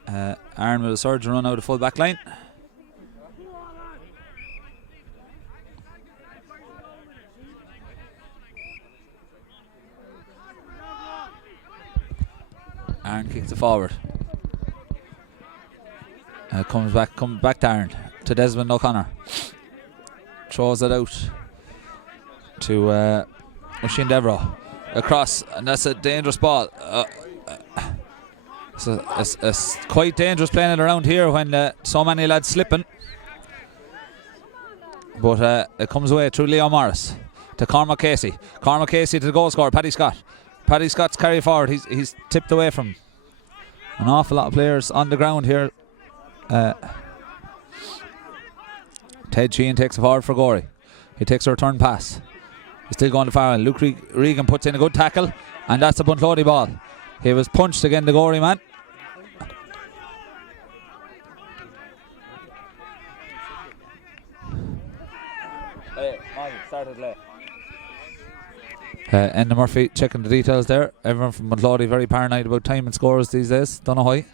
Aaron with a surge run out of full back line. Aaron kicks it forward. Comes back to Aaron, to Desmond O'Connor. Throws it out to Oisin Devereux across, and that's a dangerous ball. It's quite dangerous playing it around here when so many lads slipping. But it comes away through Leo Morris to Cormac Casey. Cormac Casey to the goal scorer, Paddy Scott. Paddy Scott's carry forward. He's tipped away from an awful lot of players on the ground here. Ted Sheehan takes it forward for Gorey. He takes a return pass. He's still going to far. Luke Regan puts in a good tackle, and that's a Bunclody ball. He was punched again, the Gorey man. Enda Murphy checking the details there. Everyone from Bunclody very paranoid about time and scores these days. Don't know why.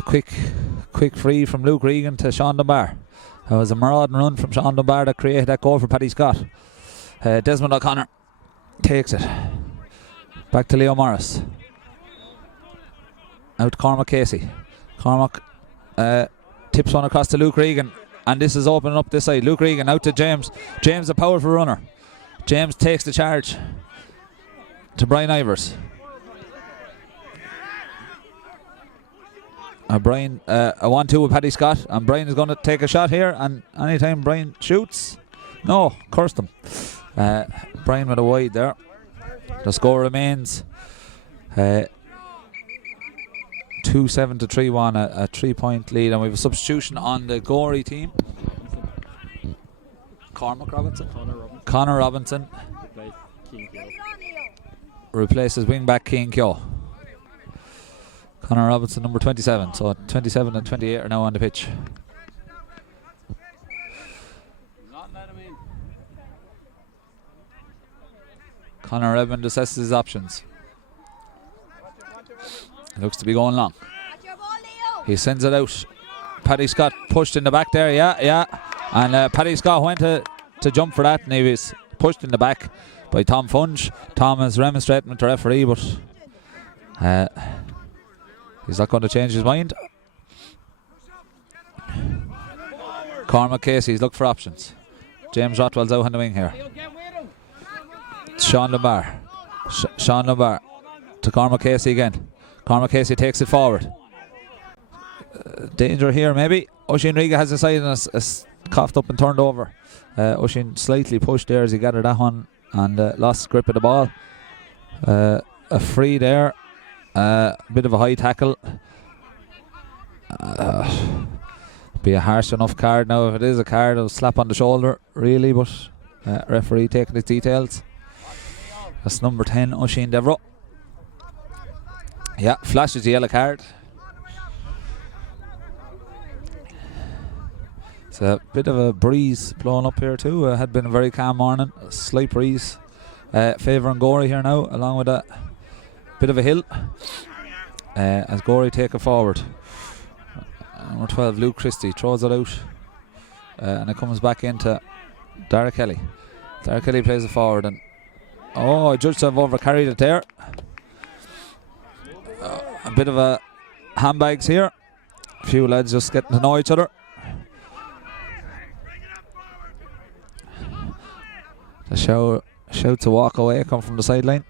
Quick free from Luke Regan to Sean Dunbar. That was a marauding run from Sean Dunbar that created that goal for Paddy Scott. Desmond O'Connor takes it. Back to Leo Morris. Out to Cormac Casey. Cormac tips one across to Luke Regan, and this is opening up this side. Luke Regan out to James. James, a powerful runner. James takes the charge to Brian Ivers. Brian, a 1-2 with Paddy Scott, and Brian is going to take a shot here, and anytime Brian shoots, no, cursed him. Brian with a wide there. The score remains 2-7 to 3-1, a 3-point lead, and we have a substitution on the Gorey team. Cormac Robinson. Connor Robinson replaces wing-back Cian Keogh. Connor Robinson, number 27. So 27 and 28 are now on the pitch. Connor Redmond assesses his options. Looks to be going long. He sends it out. Paddy Scott pushed in the back there, yeah. And Paddy Scott went to jump for that, and he was pushed in the back by Tom Funge. Tom is remonstrating with the referee, but he's not going to change his mind. Cormac Casey's look for options. James Rothwell's out on the wing here. Sean Dunbar. Sean Dunbar to Cormac Casey again. Cormac Casey takes it forward. Danger here maybe. Oisin Riga has decided and has coughed up and turned over. Oisin slightly pushed there as he gathered that one, and lost grip of the ball. A free there, bit of a high tackle. Be a harsh enough card now. If it is a card, it'll slap on the shoulder really, but referee taking his details. That's number 10, Oisin Devereux. Yeah, flashes the yellow card. It's a bit of a breeze blowing up here too. It had been a very calm morning. A slight breeze favouring Gorey here now, along with a bit of a hill as Gorey take it forward. Number 12, Luke Christie, throws it out, and it comes back into Dara Kelly. Dara Kelly plays it forward, and I judged to have overcarried it there. A bit of a handbags here. A few lads just getting to know each other. The shout to walk away come from the sideline.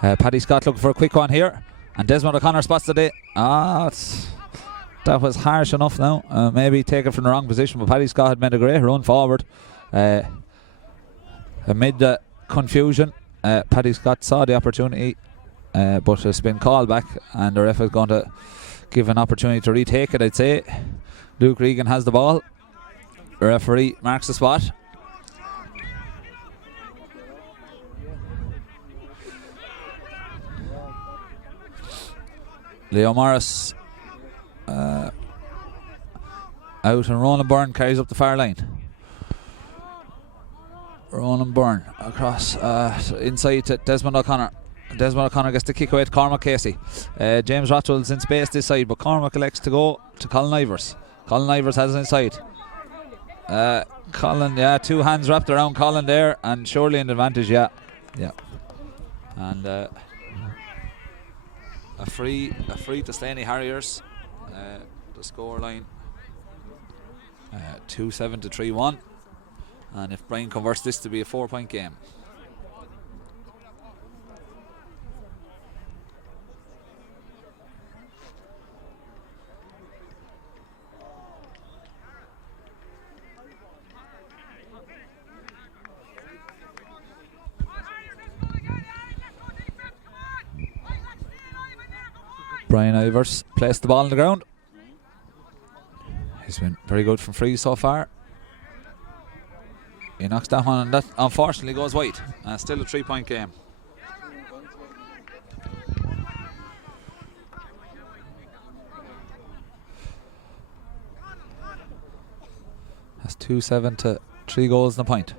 Paddy Scott looking for a quick one here, and Desmond O'Connor spots the day. That was harsh enough now. Maybe taken from the wrong position, but Paddy Scott had made a great run forward. Amid the confusion, Paddy Scott saw the opportunity, but it's been called back, and the ref is going to give an opportunity to retake it, I'd say. Luke Regan has the ball. The referee marks the spot. Leo Morris out, and Roland Byrne carries up the far line. Roland Byrne across inside to Desmond O'Connor. Desmond O'Connor gets the kick away to Cormac Casey. James Rothwell's in space this side, but Cormac elects to go to Colin Ivers. Colin Ivers has it inside. Colin, two hands wrapped around Colin there, and surely an advantage, yeah. And a free to Slaney Harriers. The score line 2-7 to 3-1, and if Brian converts this to be a 4-point game. Brian Ivers placed the ball on the ground. He's been very good from free so far. He knocks that one, and that unfortunately goes wide. Still a 3-point game. That's 2-7 to 3 goals and a point.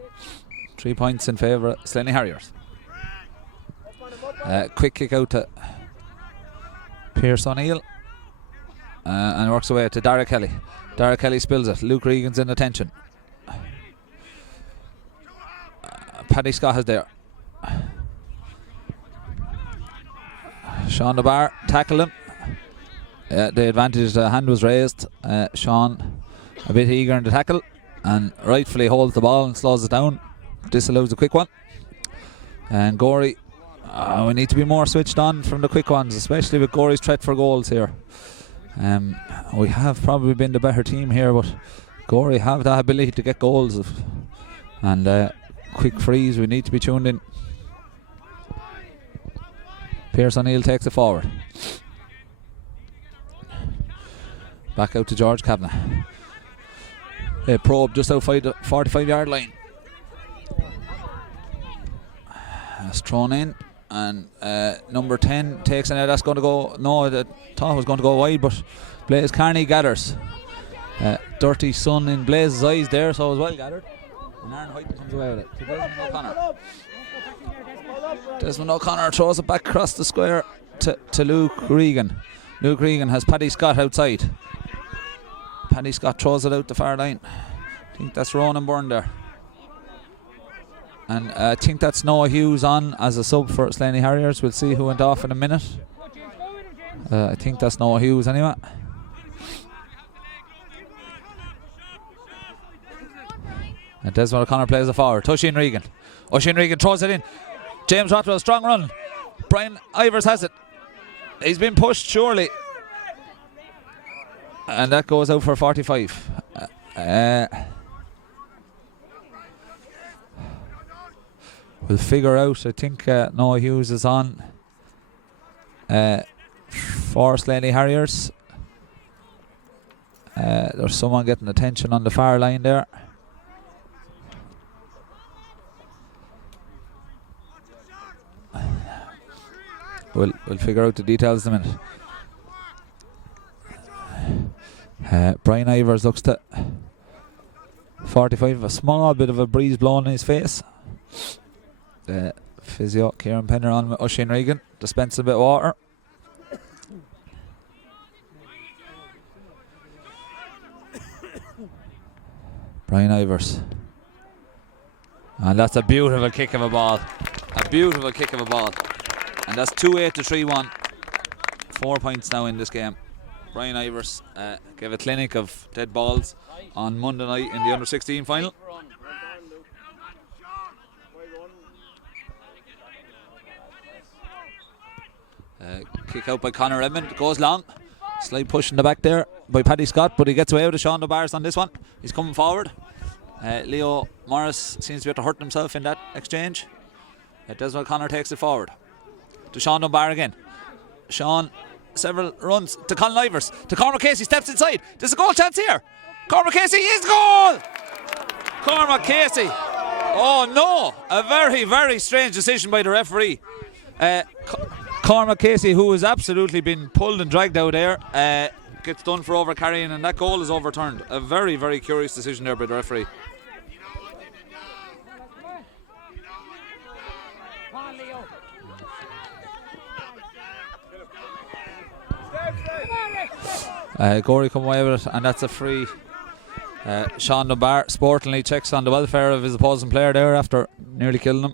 3 points in favour of Slaney Harriers. Quick kick out to Pierce O'Neill, and works away to Dara Kelly. Dara Kelly spills it. Luke Regan's in attention. Paddy Scott is there. Sean DeBar tackled him. The advantage, the hand was raised. Sean a bit eager in the tackle, and rightfully holds the ball and slows it down. Disallows a quick one. And Gorey, we need to be more switched on from the quick ones, especially with Gorey's threat for goals here. We have probably been the better team here, but Gorey have that ability to get goals, and quick frees, we need to be tuned in. Pierce O'Neill takes it forward. Back out to George Kavanagh. A probe just outside the 45-yard line. That's thrown in, and number 10 takes it. That's going to go. No, I thought it was going to go wide, but Blaze Carney gathers. Dirty sun in Blaze's eyes there, so it was well gathered. And Aaron White comes away with it to Desmond O'Connor. Desmond O'Connor throws it back across the square to Luke Regan. Luke Regan has Paddy Scott outside. Paddy Scott throws it out the far line. I think that's Ronan Byrne there. And I think that's Noah Hughes on as a sub for Slaney Harriers. We'll see who went off in a minute. I think that's Noah Hughes anyway. And Desmond O'Connor plays the forward. Oisin Regan. Oisin Regan throws it in. James Rothwell, strong run. Brian Ivers has it. He's been pushed, surely. And that goes out for 45. We'll figure out. I think Noah Hughes is on for Slaney Harriers. There's someone getting attention on the far line there. We'll figure out the details in a minute. Brian Ivers looks to 45, a small bit of a breeze blowing in his face. Physio Kieran Penner on with Oisin Regan, dispensing a bit of water. Brian Ivers. And that's a beautiful kick of a ball. A beautiful kick of a ball. And that's 2-8 to 3-1. 4 points now in this game. Brian Ivers gave a clinic of dead balls on Monday night in the under-16 final. Kick out by Conor Edmond, goes long. Slight push in the back there by Paddy Scott, but he gets away with it. Sean Dunbar's on this one. He's coming forward. Leo Morris seems to be able to hurt himself in that exchange. Desmond Connor takes it forward to Sean Dunbar again. Sean, several runs to Colin Ivers, to Cormac Casey, steps inside. There's a goal chance here. Cormac Casey is the goal! Cormac Casey. Oh no, a very, very strange decision by the referee. Cormac Casey, who has absolutely been pulled and dragged out there, gets done for over carrying, and that goal is overturned. A very, very curious decision there by the referee. Gorey come away with it, and that's a free. Sean Dunbar sportingly checks on the welfare of his opposing player there after nearly killing him.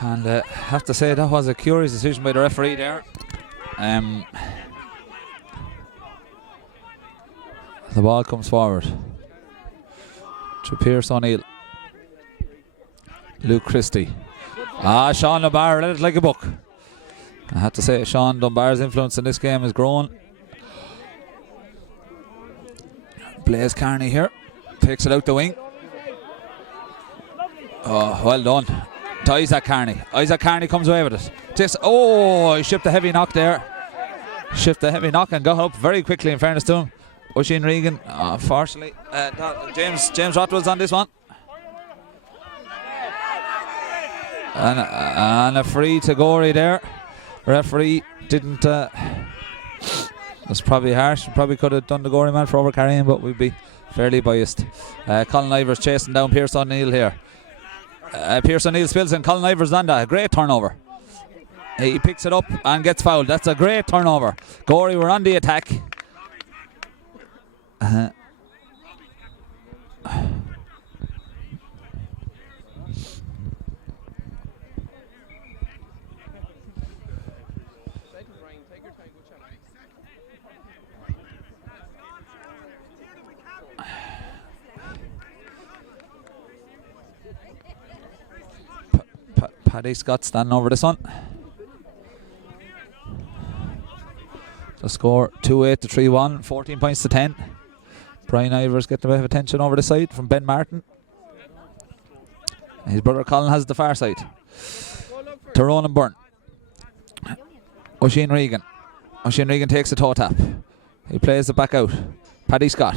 And I have to say that was a curious decision by the referee there. The ball comes forward to Pierce O'Neill. Luke Christie. Sean Dunbar let it like a book. I have to say Sean Dunbar's influence in this game has grown. Blaise Carney here takes it out the wing. Oh, well done to Isaac Carney. Isaac Carney comes away with it. He shipped a heavy knock there. Shipped a heavy knock and got up very quickly, in fairness to him. Oisin Regan, unfortunately. James Rothwell's on this one. And a free to Gorey there. Referee didn't. That's probably harsh. Probably could have done the Gorey man for overcarrying, but we'd be fairly biased. Colin Ivers chasing down Pierce O'Neill here. Pierce O'Neill spills in. Colin Ivers on that. A great turnover. He picks it up and gets fouled. That's a great turnover. Gorey were on the attack. Paddy Scott standing over this one. The score 2-8 to 3-1, 14 points to 10. Brian Ivers getting a bit of attention over the side from Ben Martin. His brother Colin has the far side. To Ronan Byrne. Oisin Regan. Oisin Regan takes a toe tap. He plays it back out. Paddy Scott.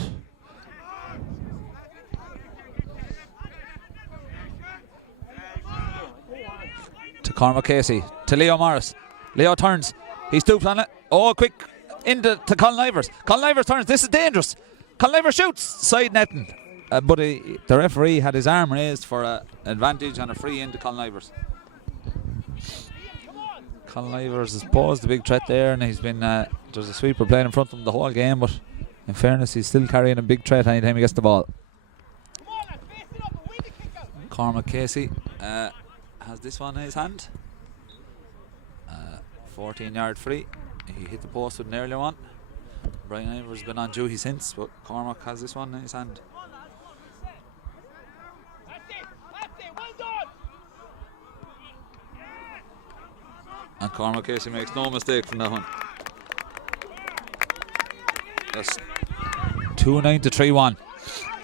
To Cormac Casey. To Leo Morris. Leo turns. He stoops on it. Oh, quick. Into to Colin Ivers. Colin Ivers turns. This is dangerous. Colin Ivers shoots. Side netting. But the referee had his arm raised for an advantage and a free into Colin Ivers. Colin Ivers has posed a big threat there, and he's been there's a sweeper playing in front of him the whole game, but in fairness he's still carrying a big threat anytime he gets the ball. Cormac Casey has this one in his hand. 14-yard free. He hit the post with an earlier one. Brian Ivers has been on duty since, but Cormac has this one in his hand. And Cormac Casey makes no mistake from that one. 2-9 to 3-1.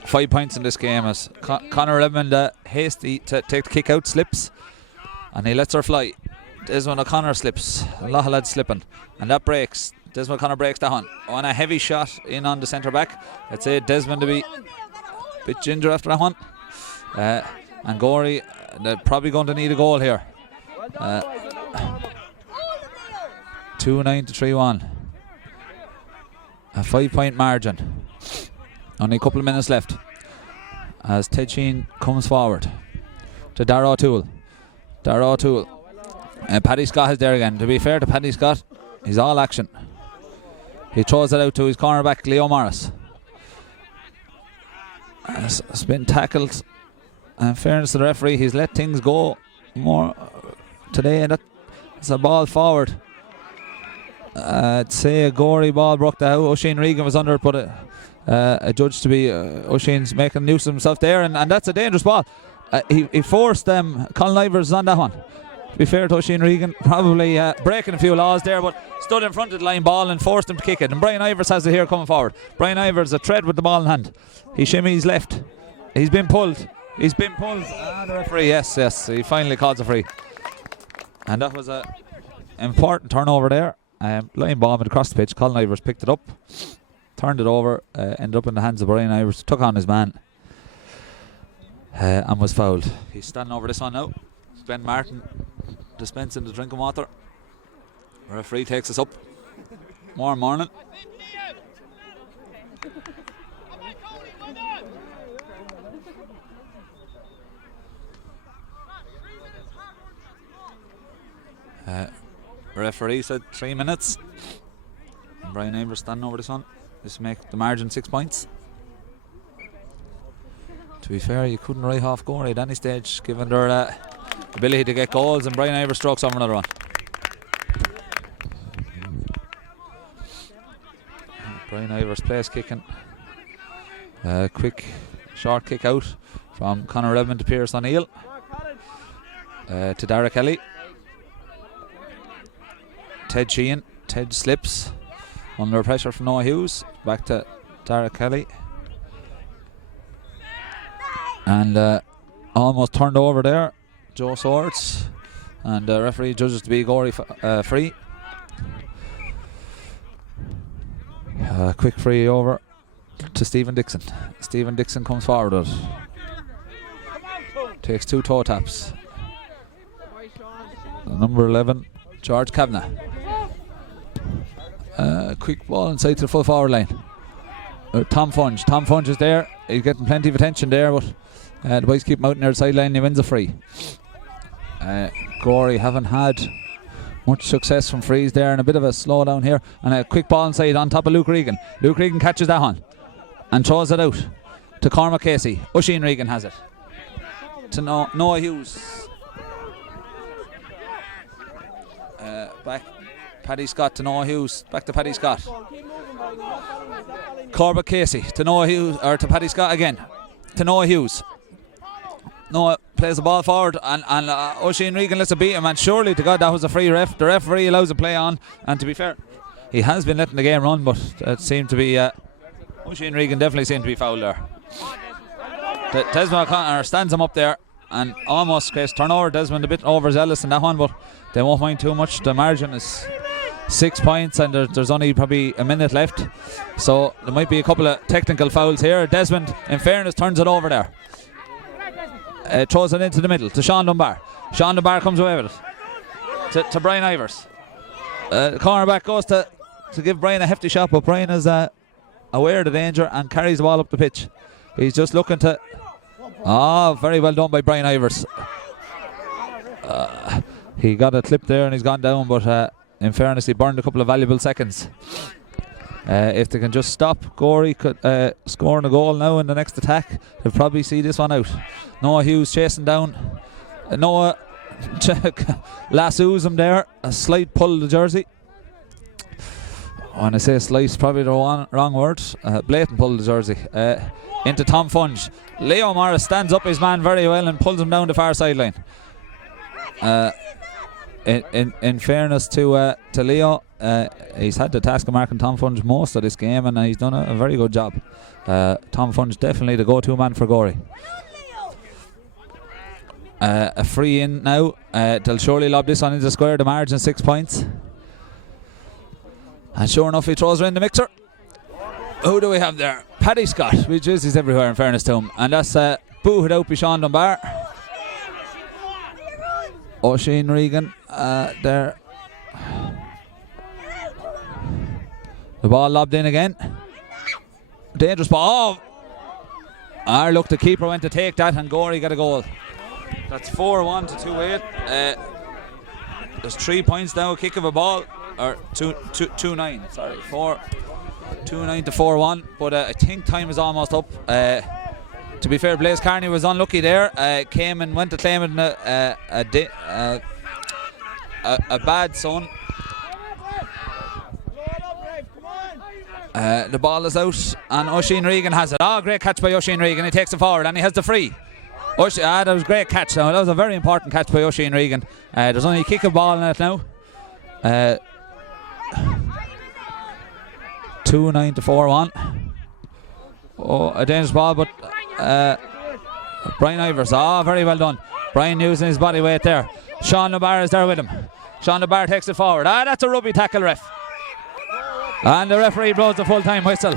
5 points in this game as Conor Redmond hasty to take the kick out, slips, and he lets her fly. Desmond O'Connor slips. A lot of lads slipping, and that breaks. Desmond O'Connor breaks that one. On a heavy shot in on the centre back. Let's say Desmond to be a bit ginger after that one. And Gorey, they're probably going to need a goal here. 2-9 to 3-1. A 5-point margin. Only a couple of minutes left as Ted Sheehan comes forward to Dara O'Toole. And Paddy Scott is there again. To be fair to Paddy Scott, he's all action. He throws it out to his cornerback Leo Morris. It's been tackled. In fairness to the referee, he's let things go more today, and that's a ball forward. I'd say a Gorey ball broke the house. O'Shane Regan was under it, but a judge to be O'Shane's making use of himself there, and that's a dangerous ball. He forced Colin Ivers on that one. To be fair to O'Shane Regan, probably breaking a few laws there, but stood in front of the line ball and forced him to kick it. And Brian Ivers has it here coming forward. Brian Ivers a tread with the ball in hand. He shimmies left. He's been pulled. The referee, yes, he finally calls a free. And that was a important turnover there. Line ball went across the pitch. Colin Ivers picked it up, turned it over, ended up in the hands of Brian Ivers, took on his man, and was fouled. He's standing over this one now. Ben Martin dispensing the drinking water. The referee takes us up. More morning. Referee said 3 minutes. And Brian Ivers standing over this one. This make the margin 6 points. To be fair, you couldn't write off Gorey at any stage given their ability to get goals, and Brian Ivers strokes over another one. Brian Ivers plays kicking. Quick short kick out from Conor Redmond to Pierce O'Neill. To Dara Kelly. Ted Sheehan. Ted slips under pressure from Noah Hughes. Back to Dara Kelly. And almost turned over there. Joe Swords. And the referee judges to be Gorey free. Quick free over to Stephen Dixon. Stephen Dixon comes forward with it. Takes 2 toe taps. Number 11, George Kavanagh. Quick ball inside to the full forward line. Tom Funge. Tom Funge is there. He's getting plenty of attention there, but the boys keep him out near the sideline and he wins a free. Gorey haven't had much success from frees there, and a bit of a slowdown here. And a quick ball inside on top of Luke Regan. Luke Regan catches that one and throws it out to Cormac Casey. O'Shane Regan has it to Noah Hughes. Back Paddy Scott to Noah Hughes. Back to Paddy Scott. Cormac Casey to Noah Hughes, or to Paddy Scott again. To Noah Hughes. Noah plays the ball forward, and O'Shane Regan lets it beat him, and surely to God that was a free ref. The referee allows a play on, and to be fair, he has been letting the game run, but it seemed to be O'Shane Regan definitely seemed to be fouled there. Desmond O'Connor stands him up there and almost creates turnover. Desmond a bit overzealous in that one, but they won't mind too much. The margin is 6 points, and there's only probably a minute left, so there might be a couple of technical fouls here. Desmond, in fairness, turns it over there. Throws it into the middle to Sean Dunbar. Sean Dunbar comes away with it to Brian Ivers. The cornerback goes to give Brian a hefty shot, but Brian is aware of the danger and carries the ball up the pitch. He's just looking to... very well done by Brian Ivers. He got a clip there and he's gone down, but in fairness, he burned a couple of valuable seconds. If they can just stop Gorey scoring a goal now in the next attack, they'll probably see this one out. Noah Hughes chasing down. Noah lassoes him there. A slight pull of the jersey. When I say slight, probably the wrong word. Blatant pull of the jersey. Into Tom Funge. Leo Morris stands up his man very well and pulls him down the far sideline. In fairness to Leo, he's had the task of marking Tom Funge most of this game, and he's done a very good job. Tom Funge definitely the go-to man for Gorey. A free in now. They'll surely lob this on into the square. The margin 6 points. And sure enough, he throws her in the mixer. Who do we have there? Paddy Scott. We jerseys everywhere, in fairness to him. And that's booted out by Sean Dunbar. O'Sheen Regan there. The ball lobbed in again. Dangerous ball. Oh. Look, the keeper went to take that, and Gorey got a goal. That's 4-1 to 2-8. There's 3 points now, kick of a ball. Or 2-9, sorry. 2-9 to 4-1. But I think time is almost up. To be fair, Blaise Carney was unlucky there. Came and went to claim it a bad son. The ball is out, and O'Sheen Regan has it. Oh, great catch by O'Sheen Regan. He takes it forward, and he has the free. That was a great catch. That was a very important catch by O'Sheen Regan. There's only a kick of ball in it now. 2-9 to 4-1. Oh, a dangerous ball, but Brian Ivers. Oh, very well done. Brian using his body weight there. Sean Labar is there with him. Sean Labar takes it forward. That's a rugby tackle, ref. And the referee blows the full-time whistle.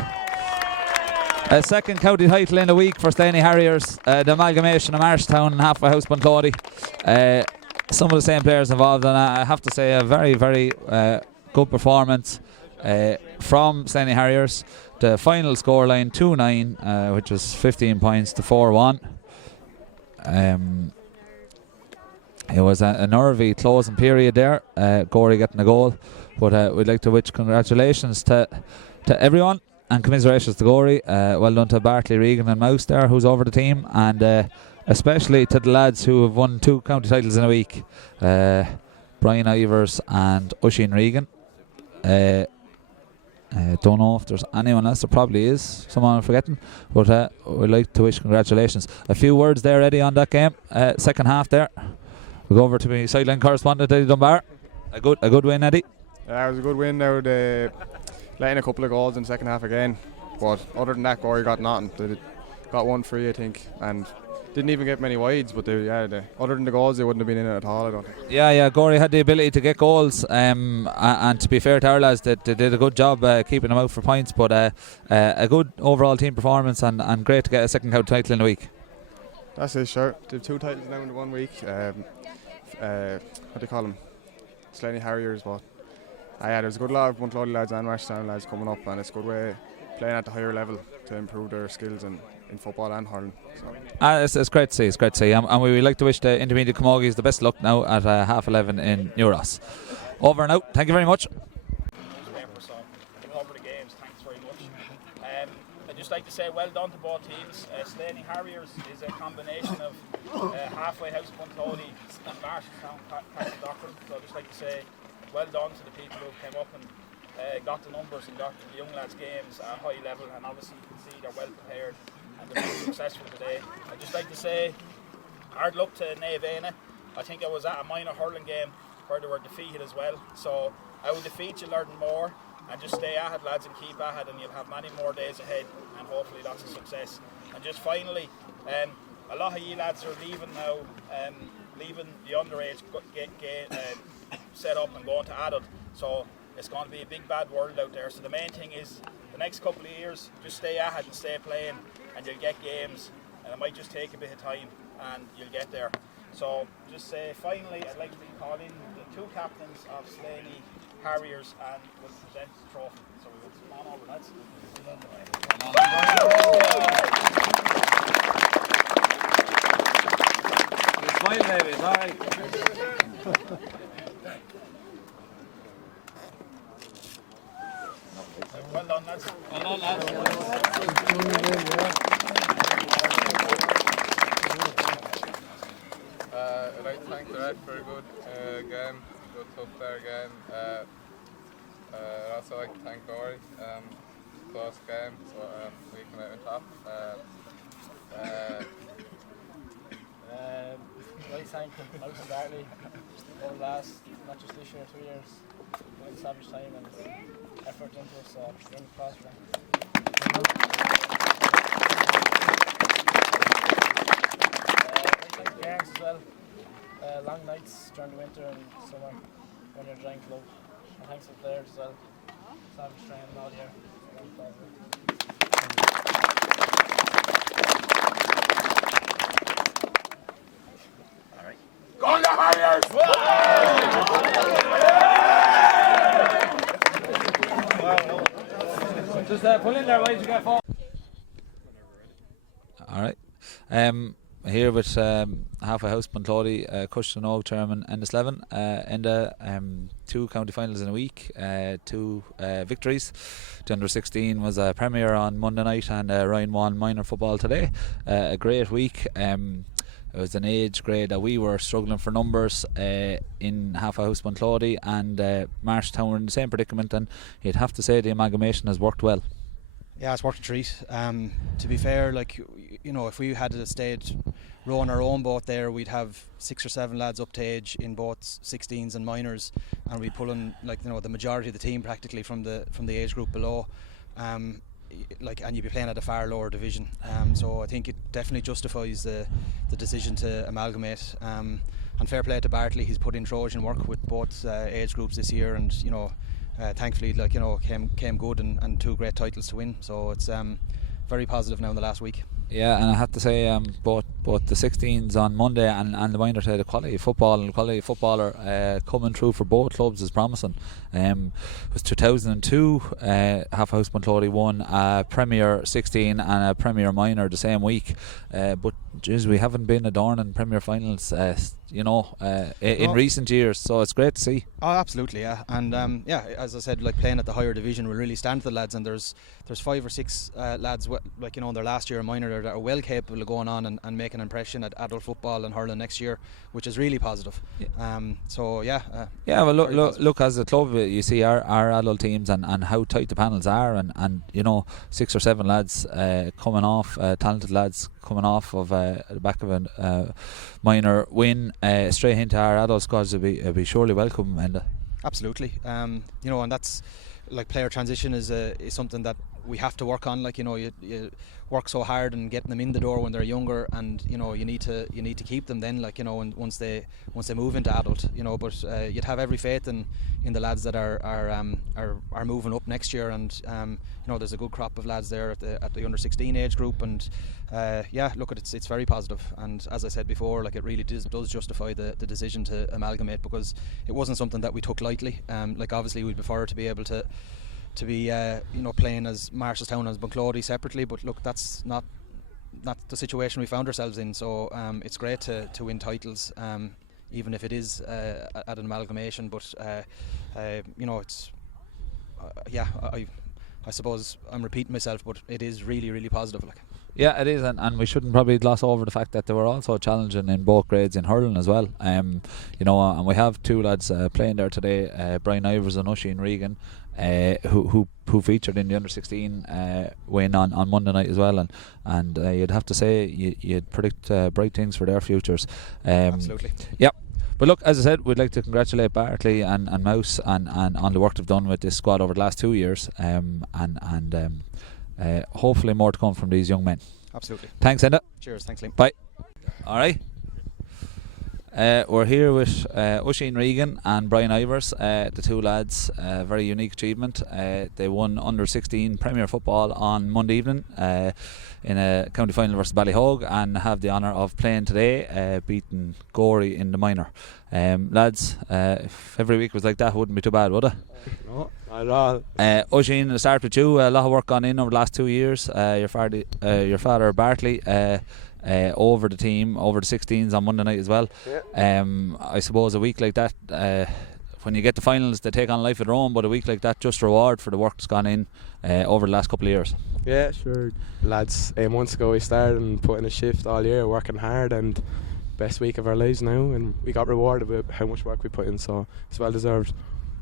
A second county title in a week for Slaney Harriers. The amalgamation of Marshtown and Halfway House Bunclody. Some of the same players involved, and I have to say a very, very good performance from Slaney Harriers. The final scoreline 2-9, which was 15 points to 4-1. It was a nervy closing period there. Gorey getting a goal, but we'd like to wish congratulations to everyone and commiserations to Gorey. Well done to Bartley, Regan and Mouse there, who's over the team, and especially to the lads who have won 2 county titles in a week, Brian Ivers and O'Sheen Regan. Don't know if there's anyone else. There probably is someone I'm forgetting, but we'd like to wish congratulations. A few words there, Eddie, on that game. Second half there. We'll go over to my sideline correspondent, Eddie Dunbar. A good win, Eddie. Yeah, it was a good win now. They let in a couple of goals in the second half again, but other than that, Gorey got nothing. They got 1 free, I think, and didn't even get many wides, but other than the goals, they wouldn't have been in it at all, I don't think. Yeah, Gorey had the ability to get goals, and to be fair to our lads, they did a good job keeping them out for points, but a good overall team performance, and great to get a second county title in a week. That's it, sure. They have 2 titles now in 1 week. What do you call them? Slaney Harriers, but there's a good lot of Bunclody lads and Marshtown lads coming up, and it's a good way playing at the higher level to improve their skills in football and hurling. So. It's great to see, and we would like to wish the intermediate camogies the best luck now at 11:30 in New Ross. Over and out. Thank you very much. I'd just like to say well done to both teams. Slaney Harriers is a combination of Halfway House Bunclody and Marshtown Castle Doctrine. So I'd just like to say well done to the people who came up and got the numbers and got the young lads' games at a high level, and obviously you can see they're well prepared and they're very successful today. I'd just like to say hard luck to Naomh Eanna. I think it was at a minor hurling game where they were defeated as well. So out of defeat you learn more, and just stay at it, lads, and keep at it, and you'll have many more days ahead and hopefully lots of success. And just finally, a lot of you lads are leaving now, leaving the underage set up and going to adult. So it's going to be a big bad world out there. So the main thing is the next couple of years, just stay at it and stay playing, and you'll get games, and it might just take a bit of time and you'll get there. So just say finally I'd like to call in the 2 captains of Slaney Harriers and we'll present the trophy. So we will come on over, lads. Smile, baby, it's alright. Well done, lads. Well done, lads. I'd like to thank the ref for a good game, good tough fair game. I'd also like to thank Gorey, close game, so we came out on top. I'd like to thank Mouse and Bartley over the last, not just this year, 2 years, savage time and effort into it, so fingers crossed for them. Parents as well. Long nights during the winter and summer when you're drying club. And thanks to the players as well. Savage training all year. Alright. Go on the Harriers! Just pull in there, boys, you get four. Alright. Here with halfway house Bunclody, coach Naomh chairman Eanna Slevin, in the 2 county finals in a week, 2 victories. The under 16 was a premiere on Monday night, and Roinn won minor football today. A great week. It was an age grade that we were struggling for numbers in halfway house Bunclody, and Marshtown were in the same predicament, and you'd have to say the amalgamation has worked well. Yeah, it's worked a treat. To be fair, like, you know, if we had stayed rowing our own boat there, we'd have 6 or 7 lads up to age in both 16s and minors, and we'd pull in, like, you know, the majority of the team practically from the age group below. Like, and you'd be playing at a far lower division. So I think it definitely justifies the decision to amalgamate. And fair play to Bartley, he's put in Trojan work with both age groups this year, and you know, thankfully, like, you know, came good and 2 great titles to win. So it's very positive now in the last week. Yeah, and I have to say, both the 16s on Monday and the minor today, the quality football and quality footballer coming through for both clubs is promising. It was 2002, Half House Bunclody won a Premier 16 and a Premier minor the same week. But geez, we haven't been adorning Premier finals, in recent years. So it's great to see. Oh, absolutely, yeah. And yeah, as I said, like, playing at the higher division will really stand to the lads. And there's 5 or 6 lads, like, you know, in their last year of minor that are well capable of going on and making an impression at adult football and hurling next year, which is really positive. Yeah. So yeah. Well, look, as a club, you see our adult teams and how tight the panels are, and you know, 6 or 7 lads coming off, talented lads coming off of the back of a minor win straight into our adult squads would be surely welcome. And absolutely, you know, and that's, like, player transition is something that we have to work on. Like, you know, you work so hard and getting them in the door when they're younger, and you know, you need to keep them then, like, you know, and once they move into adult, you know. But you'd have every faith in the lads that are moving up next year, and you know, there's a good crop of lads there at the under 16 age group, and yeah, look, it's very positive. And as I said before, like, it really does justify the decision to amalgamate, because it wasn't something that we took lightly. Like, obviously we'd prefer to be able to be you know, playing as Marshallstown and Bunclody separately, but look, that's not the situation we found ourselves in. So it's great to win titles, even if it is at an amalgamation. But you know, it's yeah, I suppose I'm repeating myself, but it is really, really positive, like. Yeah, it is, and we shouldn't probably gloss over the fact that they were also challenging in both grades in hurling as well. You know, and we have 2 lads playing there today, Brian Ivers and Oisin Regan, who featured in the under 16 win on Monday night as well, and you'd have to say you'd predict bright things for their futures. Absolutely. Yep. But look, as I said, we'd like to congratulate Bartley and Mouse and on the work they've done with this squad over the last 2 years, and hopefully more to come from these young men. Absolutely. Thanks, Eanna. Cheers. Thanks, Liam. Bye. All right. We're here with Oisin Regan and Brian Ivers, the 2 lads. Very unique achievement. They won under 16 Premier football on Monday evening in a county final versus Ballyhogue, and have the honour of playing today, beating Gorey in the minor. Lads, if every week was like that, it wouldn't be too bad, would it? No, not at all. Oisin, I'll start with you. A lot of work gone in over the last 2 years. Your father Bartley over the team, over the 16s on Monday night as well. Yeah. I suppose a week like that, when you get the finals, they take on life of their own, but a week like that, just reward for the work that's gone in over the last couple of years. Yeah, sure. Lads, 8 months ago we started and put in a shift all year, working hard, and best week of our lives now, and we got rewarded with how much work we put in, so it's well deserved.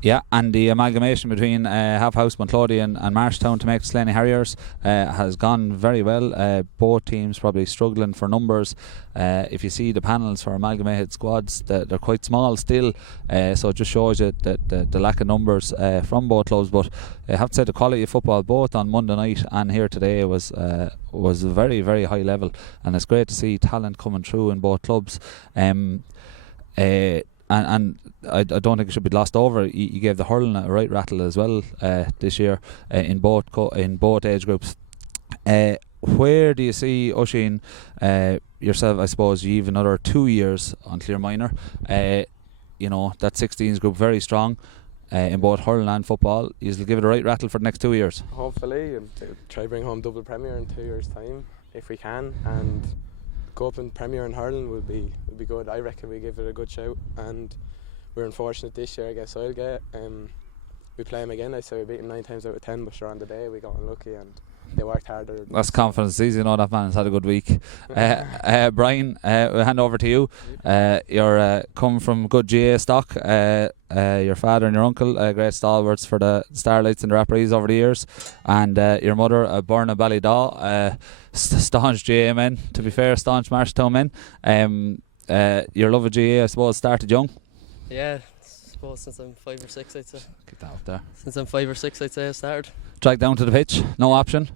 Yeah, and the amalgamation between Half House, Bunclody and Marshtown to make Slaney Harriers has gone very well. Both teams probably struggling for numbers. If you see the panels for amalgamated squads, they're quite small still, so it just shows you that the lack of numbers from both clubs. But I have to say the quality of football both on Monday night and here today was very, very high level, and it's great to see talent coming through in both clubs. And I don't think it should be glossed over. You gave the hurling a right rattle as well this year in both age groups. Where do you see Oisín yourself? I suppose you have another 2 years on Clear Minor. That 16s group very strong in both hurling and football. You'll give it a right rattle for the next 2 years. Hopefully, and try bring home double Premier in 2 years' time if we can, and go up in Premier and hurling would be good. I reckon we give it a good shout, and we're unfortunate this year. I guess I'll get we play them again. I say we beat them 9 times out of 10, but sure, on the day we got unlucky and they worked harder. That's confidence. Easy, that man has had a good week. Brian, we'll hand over to you. You're come from good GA stock. Your father and your uncle, great stalwarts for the Starlights and the Rapparees over the years, and your mother, born in Ballydaw, staunch GA men. To be fair, staunch Marshtown men. Your love of GA, I suppose, started young. Yeah, I suppose since I'm 5 or 6, I'd say. Get that up there. Since I'm 5 or 6, I'd say I started. Dragged down to the pitch, no option.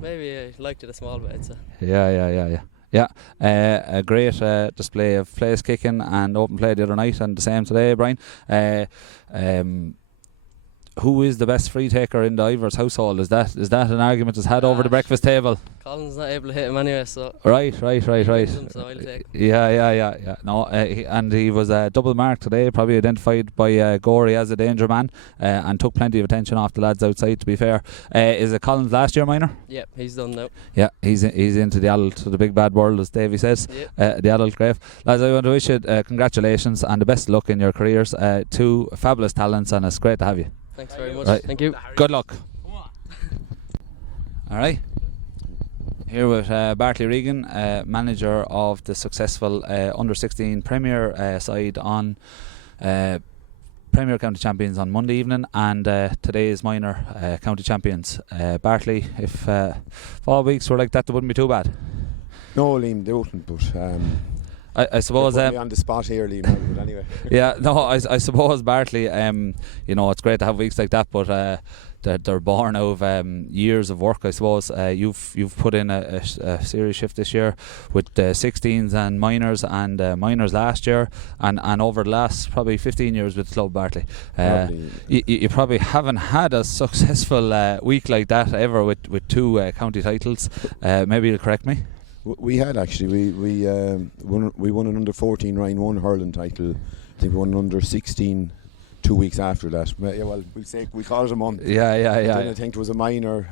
Maybe I liked it a small bit, I'd say. Yeah. A great display of place kicking and open play the other night, and the same today, Brian. Who is the best free taker in the Ivers household? Is that an argument that's had over the breakfast table? Colin's not able to hit him anyway, so. Right. So I'll take him. Yeah. No, and he was double marked today, probably identified by Gorey as a danger man, and took plenty of attention off the lads outside, to be fair. Is it Colin's last year minor? Yep, he's done now. Yeah, he's into the adult, the big bad world, as Davey says. Yep. The adult grave. Lads, I want to wish you congratulations and the best of luck in your careers. 2 fabulous talents, and it's great to have you. Thanks very much. Right. Thank you. Good luck. Alright. Here with Bartley Regan, manager of the successful under 16 Premier side on Premier County Champions on Monday evening, and today's minor county champions. Bartley, if 4 weeks were like that, they wouldn't be too bad. No, Liam, they wouldn't, but I suppose put me on the spot here, Liam, but anyway. Yeah, no, I suppose Bartley, it's great to have weeks like that, but they're born out of years of work, I suppose. You've put in a serious shift this year with 16s and minors, and minors last year, and over the last probably 15 years with the club, Bartley. You probably haven't had a successful week like that ever with 2 county titles. Maybe you'll correct me. We had actually. We won an under 14 Roinn 1 hurling title. I think we won an under 16 2 weeks after that. Yeah, well, we call it a month. Yeah. Then I think there was a minor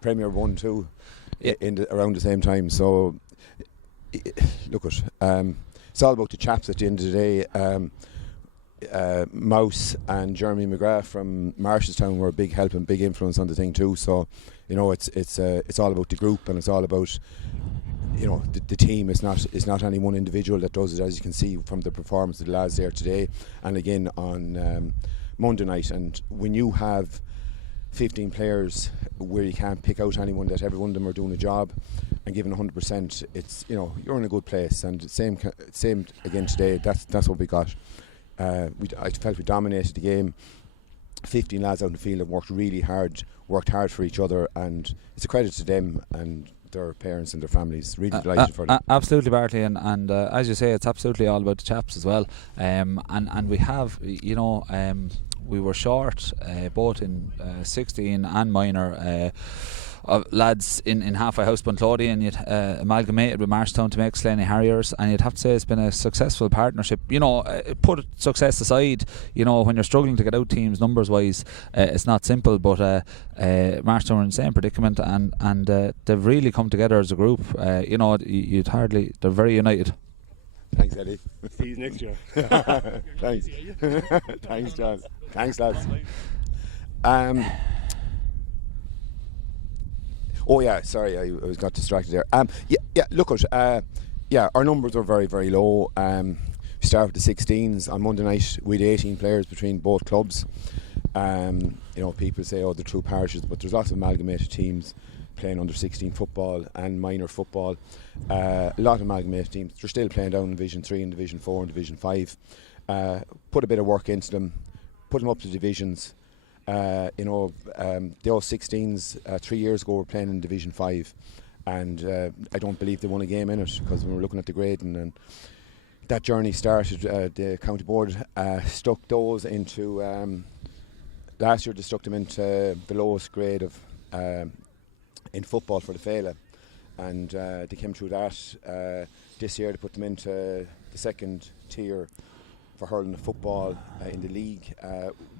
Premier 1 too around the same time. So look it's all about the chaps at the end of the day. Mouse and Jeremy McGrath from Marshallstown were a big help and big influence on the thing too. So it's all about the group, and it's all about the team. Is not any one individual that does it, as you can see from the performance of the lads there today and again on Monday night. And when you have 15 players where you can't pick out anyone, that every one of them are doing a job and giving 100%, it's you're in a good place. And same again today. That's what we got. I felt we dominated the game. 15 lads out in the field have worked really hard, worked hard for each other, and it's a credit to them and their parents and their families. Really delighted for them. Absolutely, Bartley, and as you say, it's absolutely all about the chaps as well. And we have, we were short both in 16 and minor of lads in Halfway House Bunclody, and you'd amalgamated with Marshtown to make Slaney Harriers, and you'd have to say it's been a successful partnership. Put success aside, when you're struggling to get out teams numbers wise, it's not simple, but Marshtown are in the same predicament, and they've really come together as a group. They're very united. Thanks, Eddie. See you next year. Thanks. Thanks, John. Thanks, lads. Oh yeah, sorry, I got distracted there. Look at our numbers are very, very low. start with the 16s. On Monday night we had 18 players between both clubs. People say, oh, they're two parishes, but there's lots of amalgamated teams playing under 16 football and minor football. A lot of amalgamated teams. They're still playing down in Division 3 and Division 4 and Division 5. Put a bit of work into them, put them up to divisions. The all 16s 3 years ago were playing in Division 5, and I don't believe they won a game in it, because when we were looking at the grading, and that journey started. The county board stuck those into last year. They stuck them into the lowest grade of in football for the Féile, and they came through that. This year they put them into the second tier for hurling and football in the league.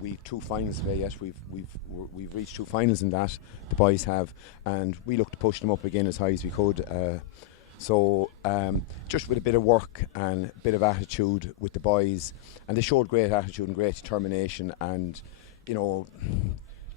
We've 2 finals today. Yes, we've reached 2 finals in that. The boys have, and we look to push them up again as high as we could. So just with a bit of work and a bit of attitude with the boys, and they showed great attitude and great determination, and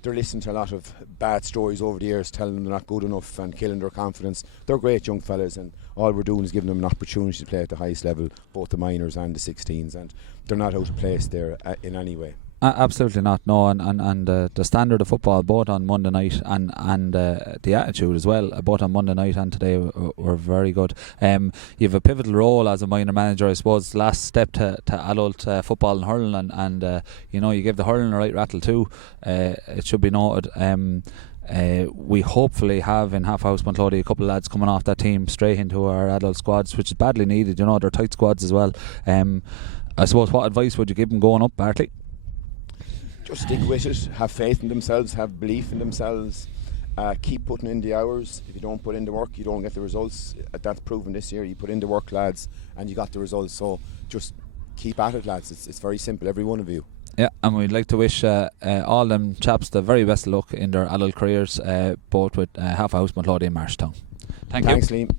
they're listening to a lot of bad stories over the years telling them they're not good enough and killing their confidence. They're great young fellas, and all we're doing is giving them an opportunity to play at the highest level, both the minors and the 16s, and they're not out of place there in any way. Absolutely not, no, and the standard of football both on Monday night and the attitude as well, both on Monday night and today were very good. You have a pivotal role as a minor manager, I suppose. Last step to adult football and hurling, and you give the hurling a right rattle too. It should be noted. We hopefully have in Half House Bunclody a couple of lads coming off that team straight into our adult squads, which is badly needed. They're tight squads as well. I suppose, what advice would you give them going up, Bartley? Just stick with it, have faith in themselves, have belief in themselves, keep putting in the hours. If you don't put in the work, you don't get the results. That's proven this year. You put in the work, lads, and you got the results. So just keep at it, lads. It's very simple, every one of you. Yeah, and we'd like to wish all them chaps the very best of luck in their adult careers, both with Half House Bunclody and Marshtown. Thanks, Liam.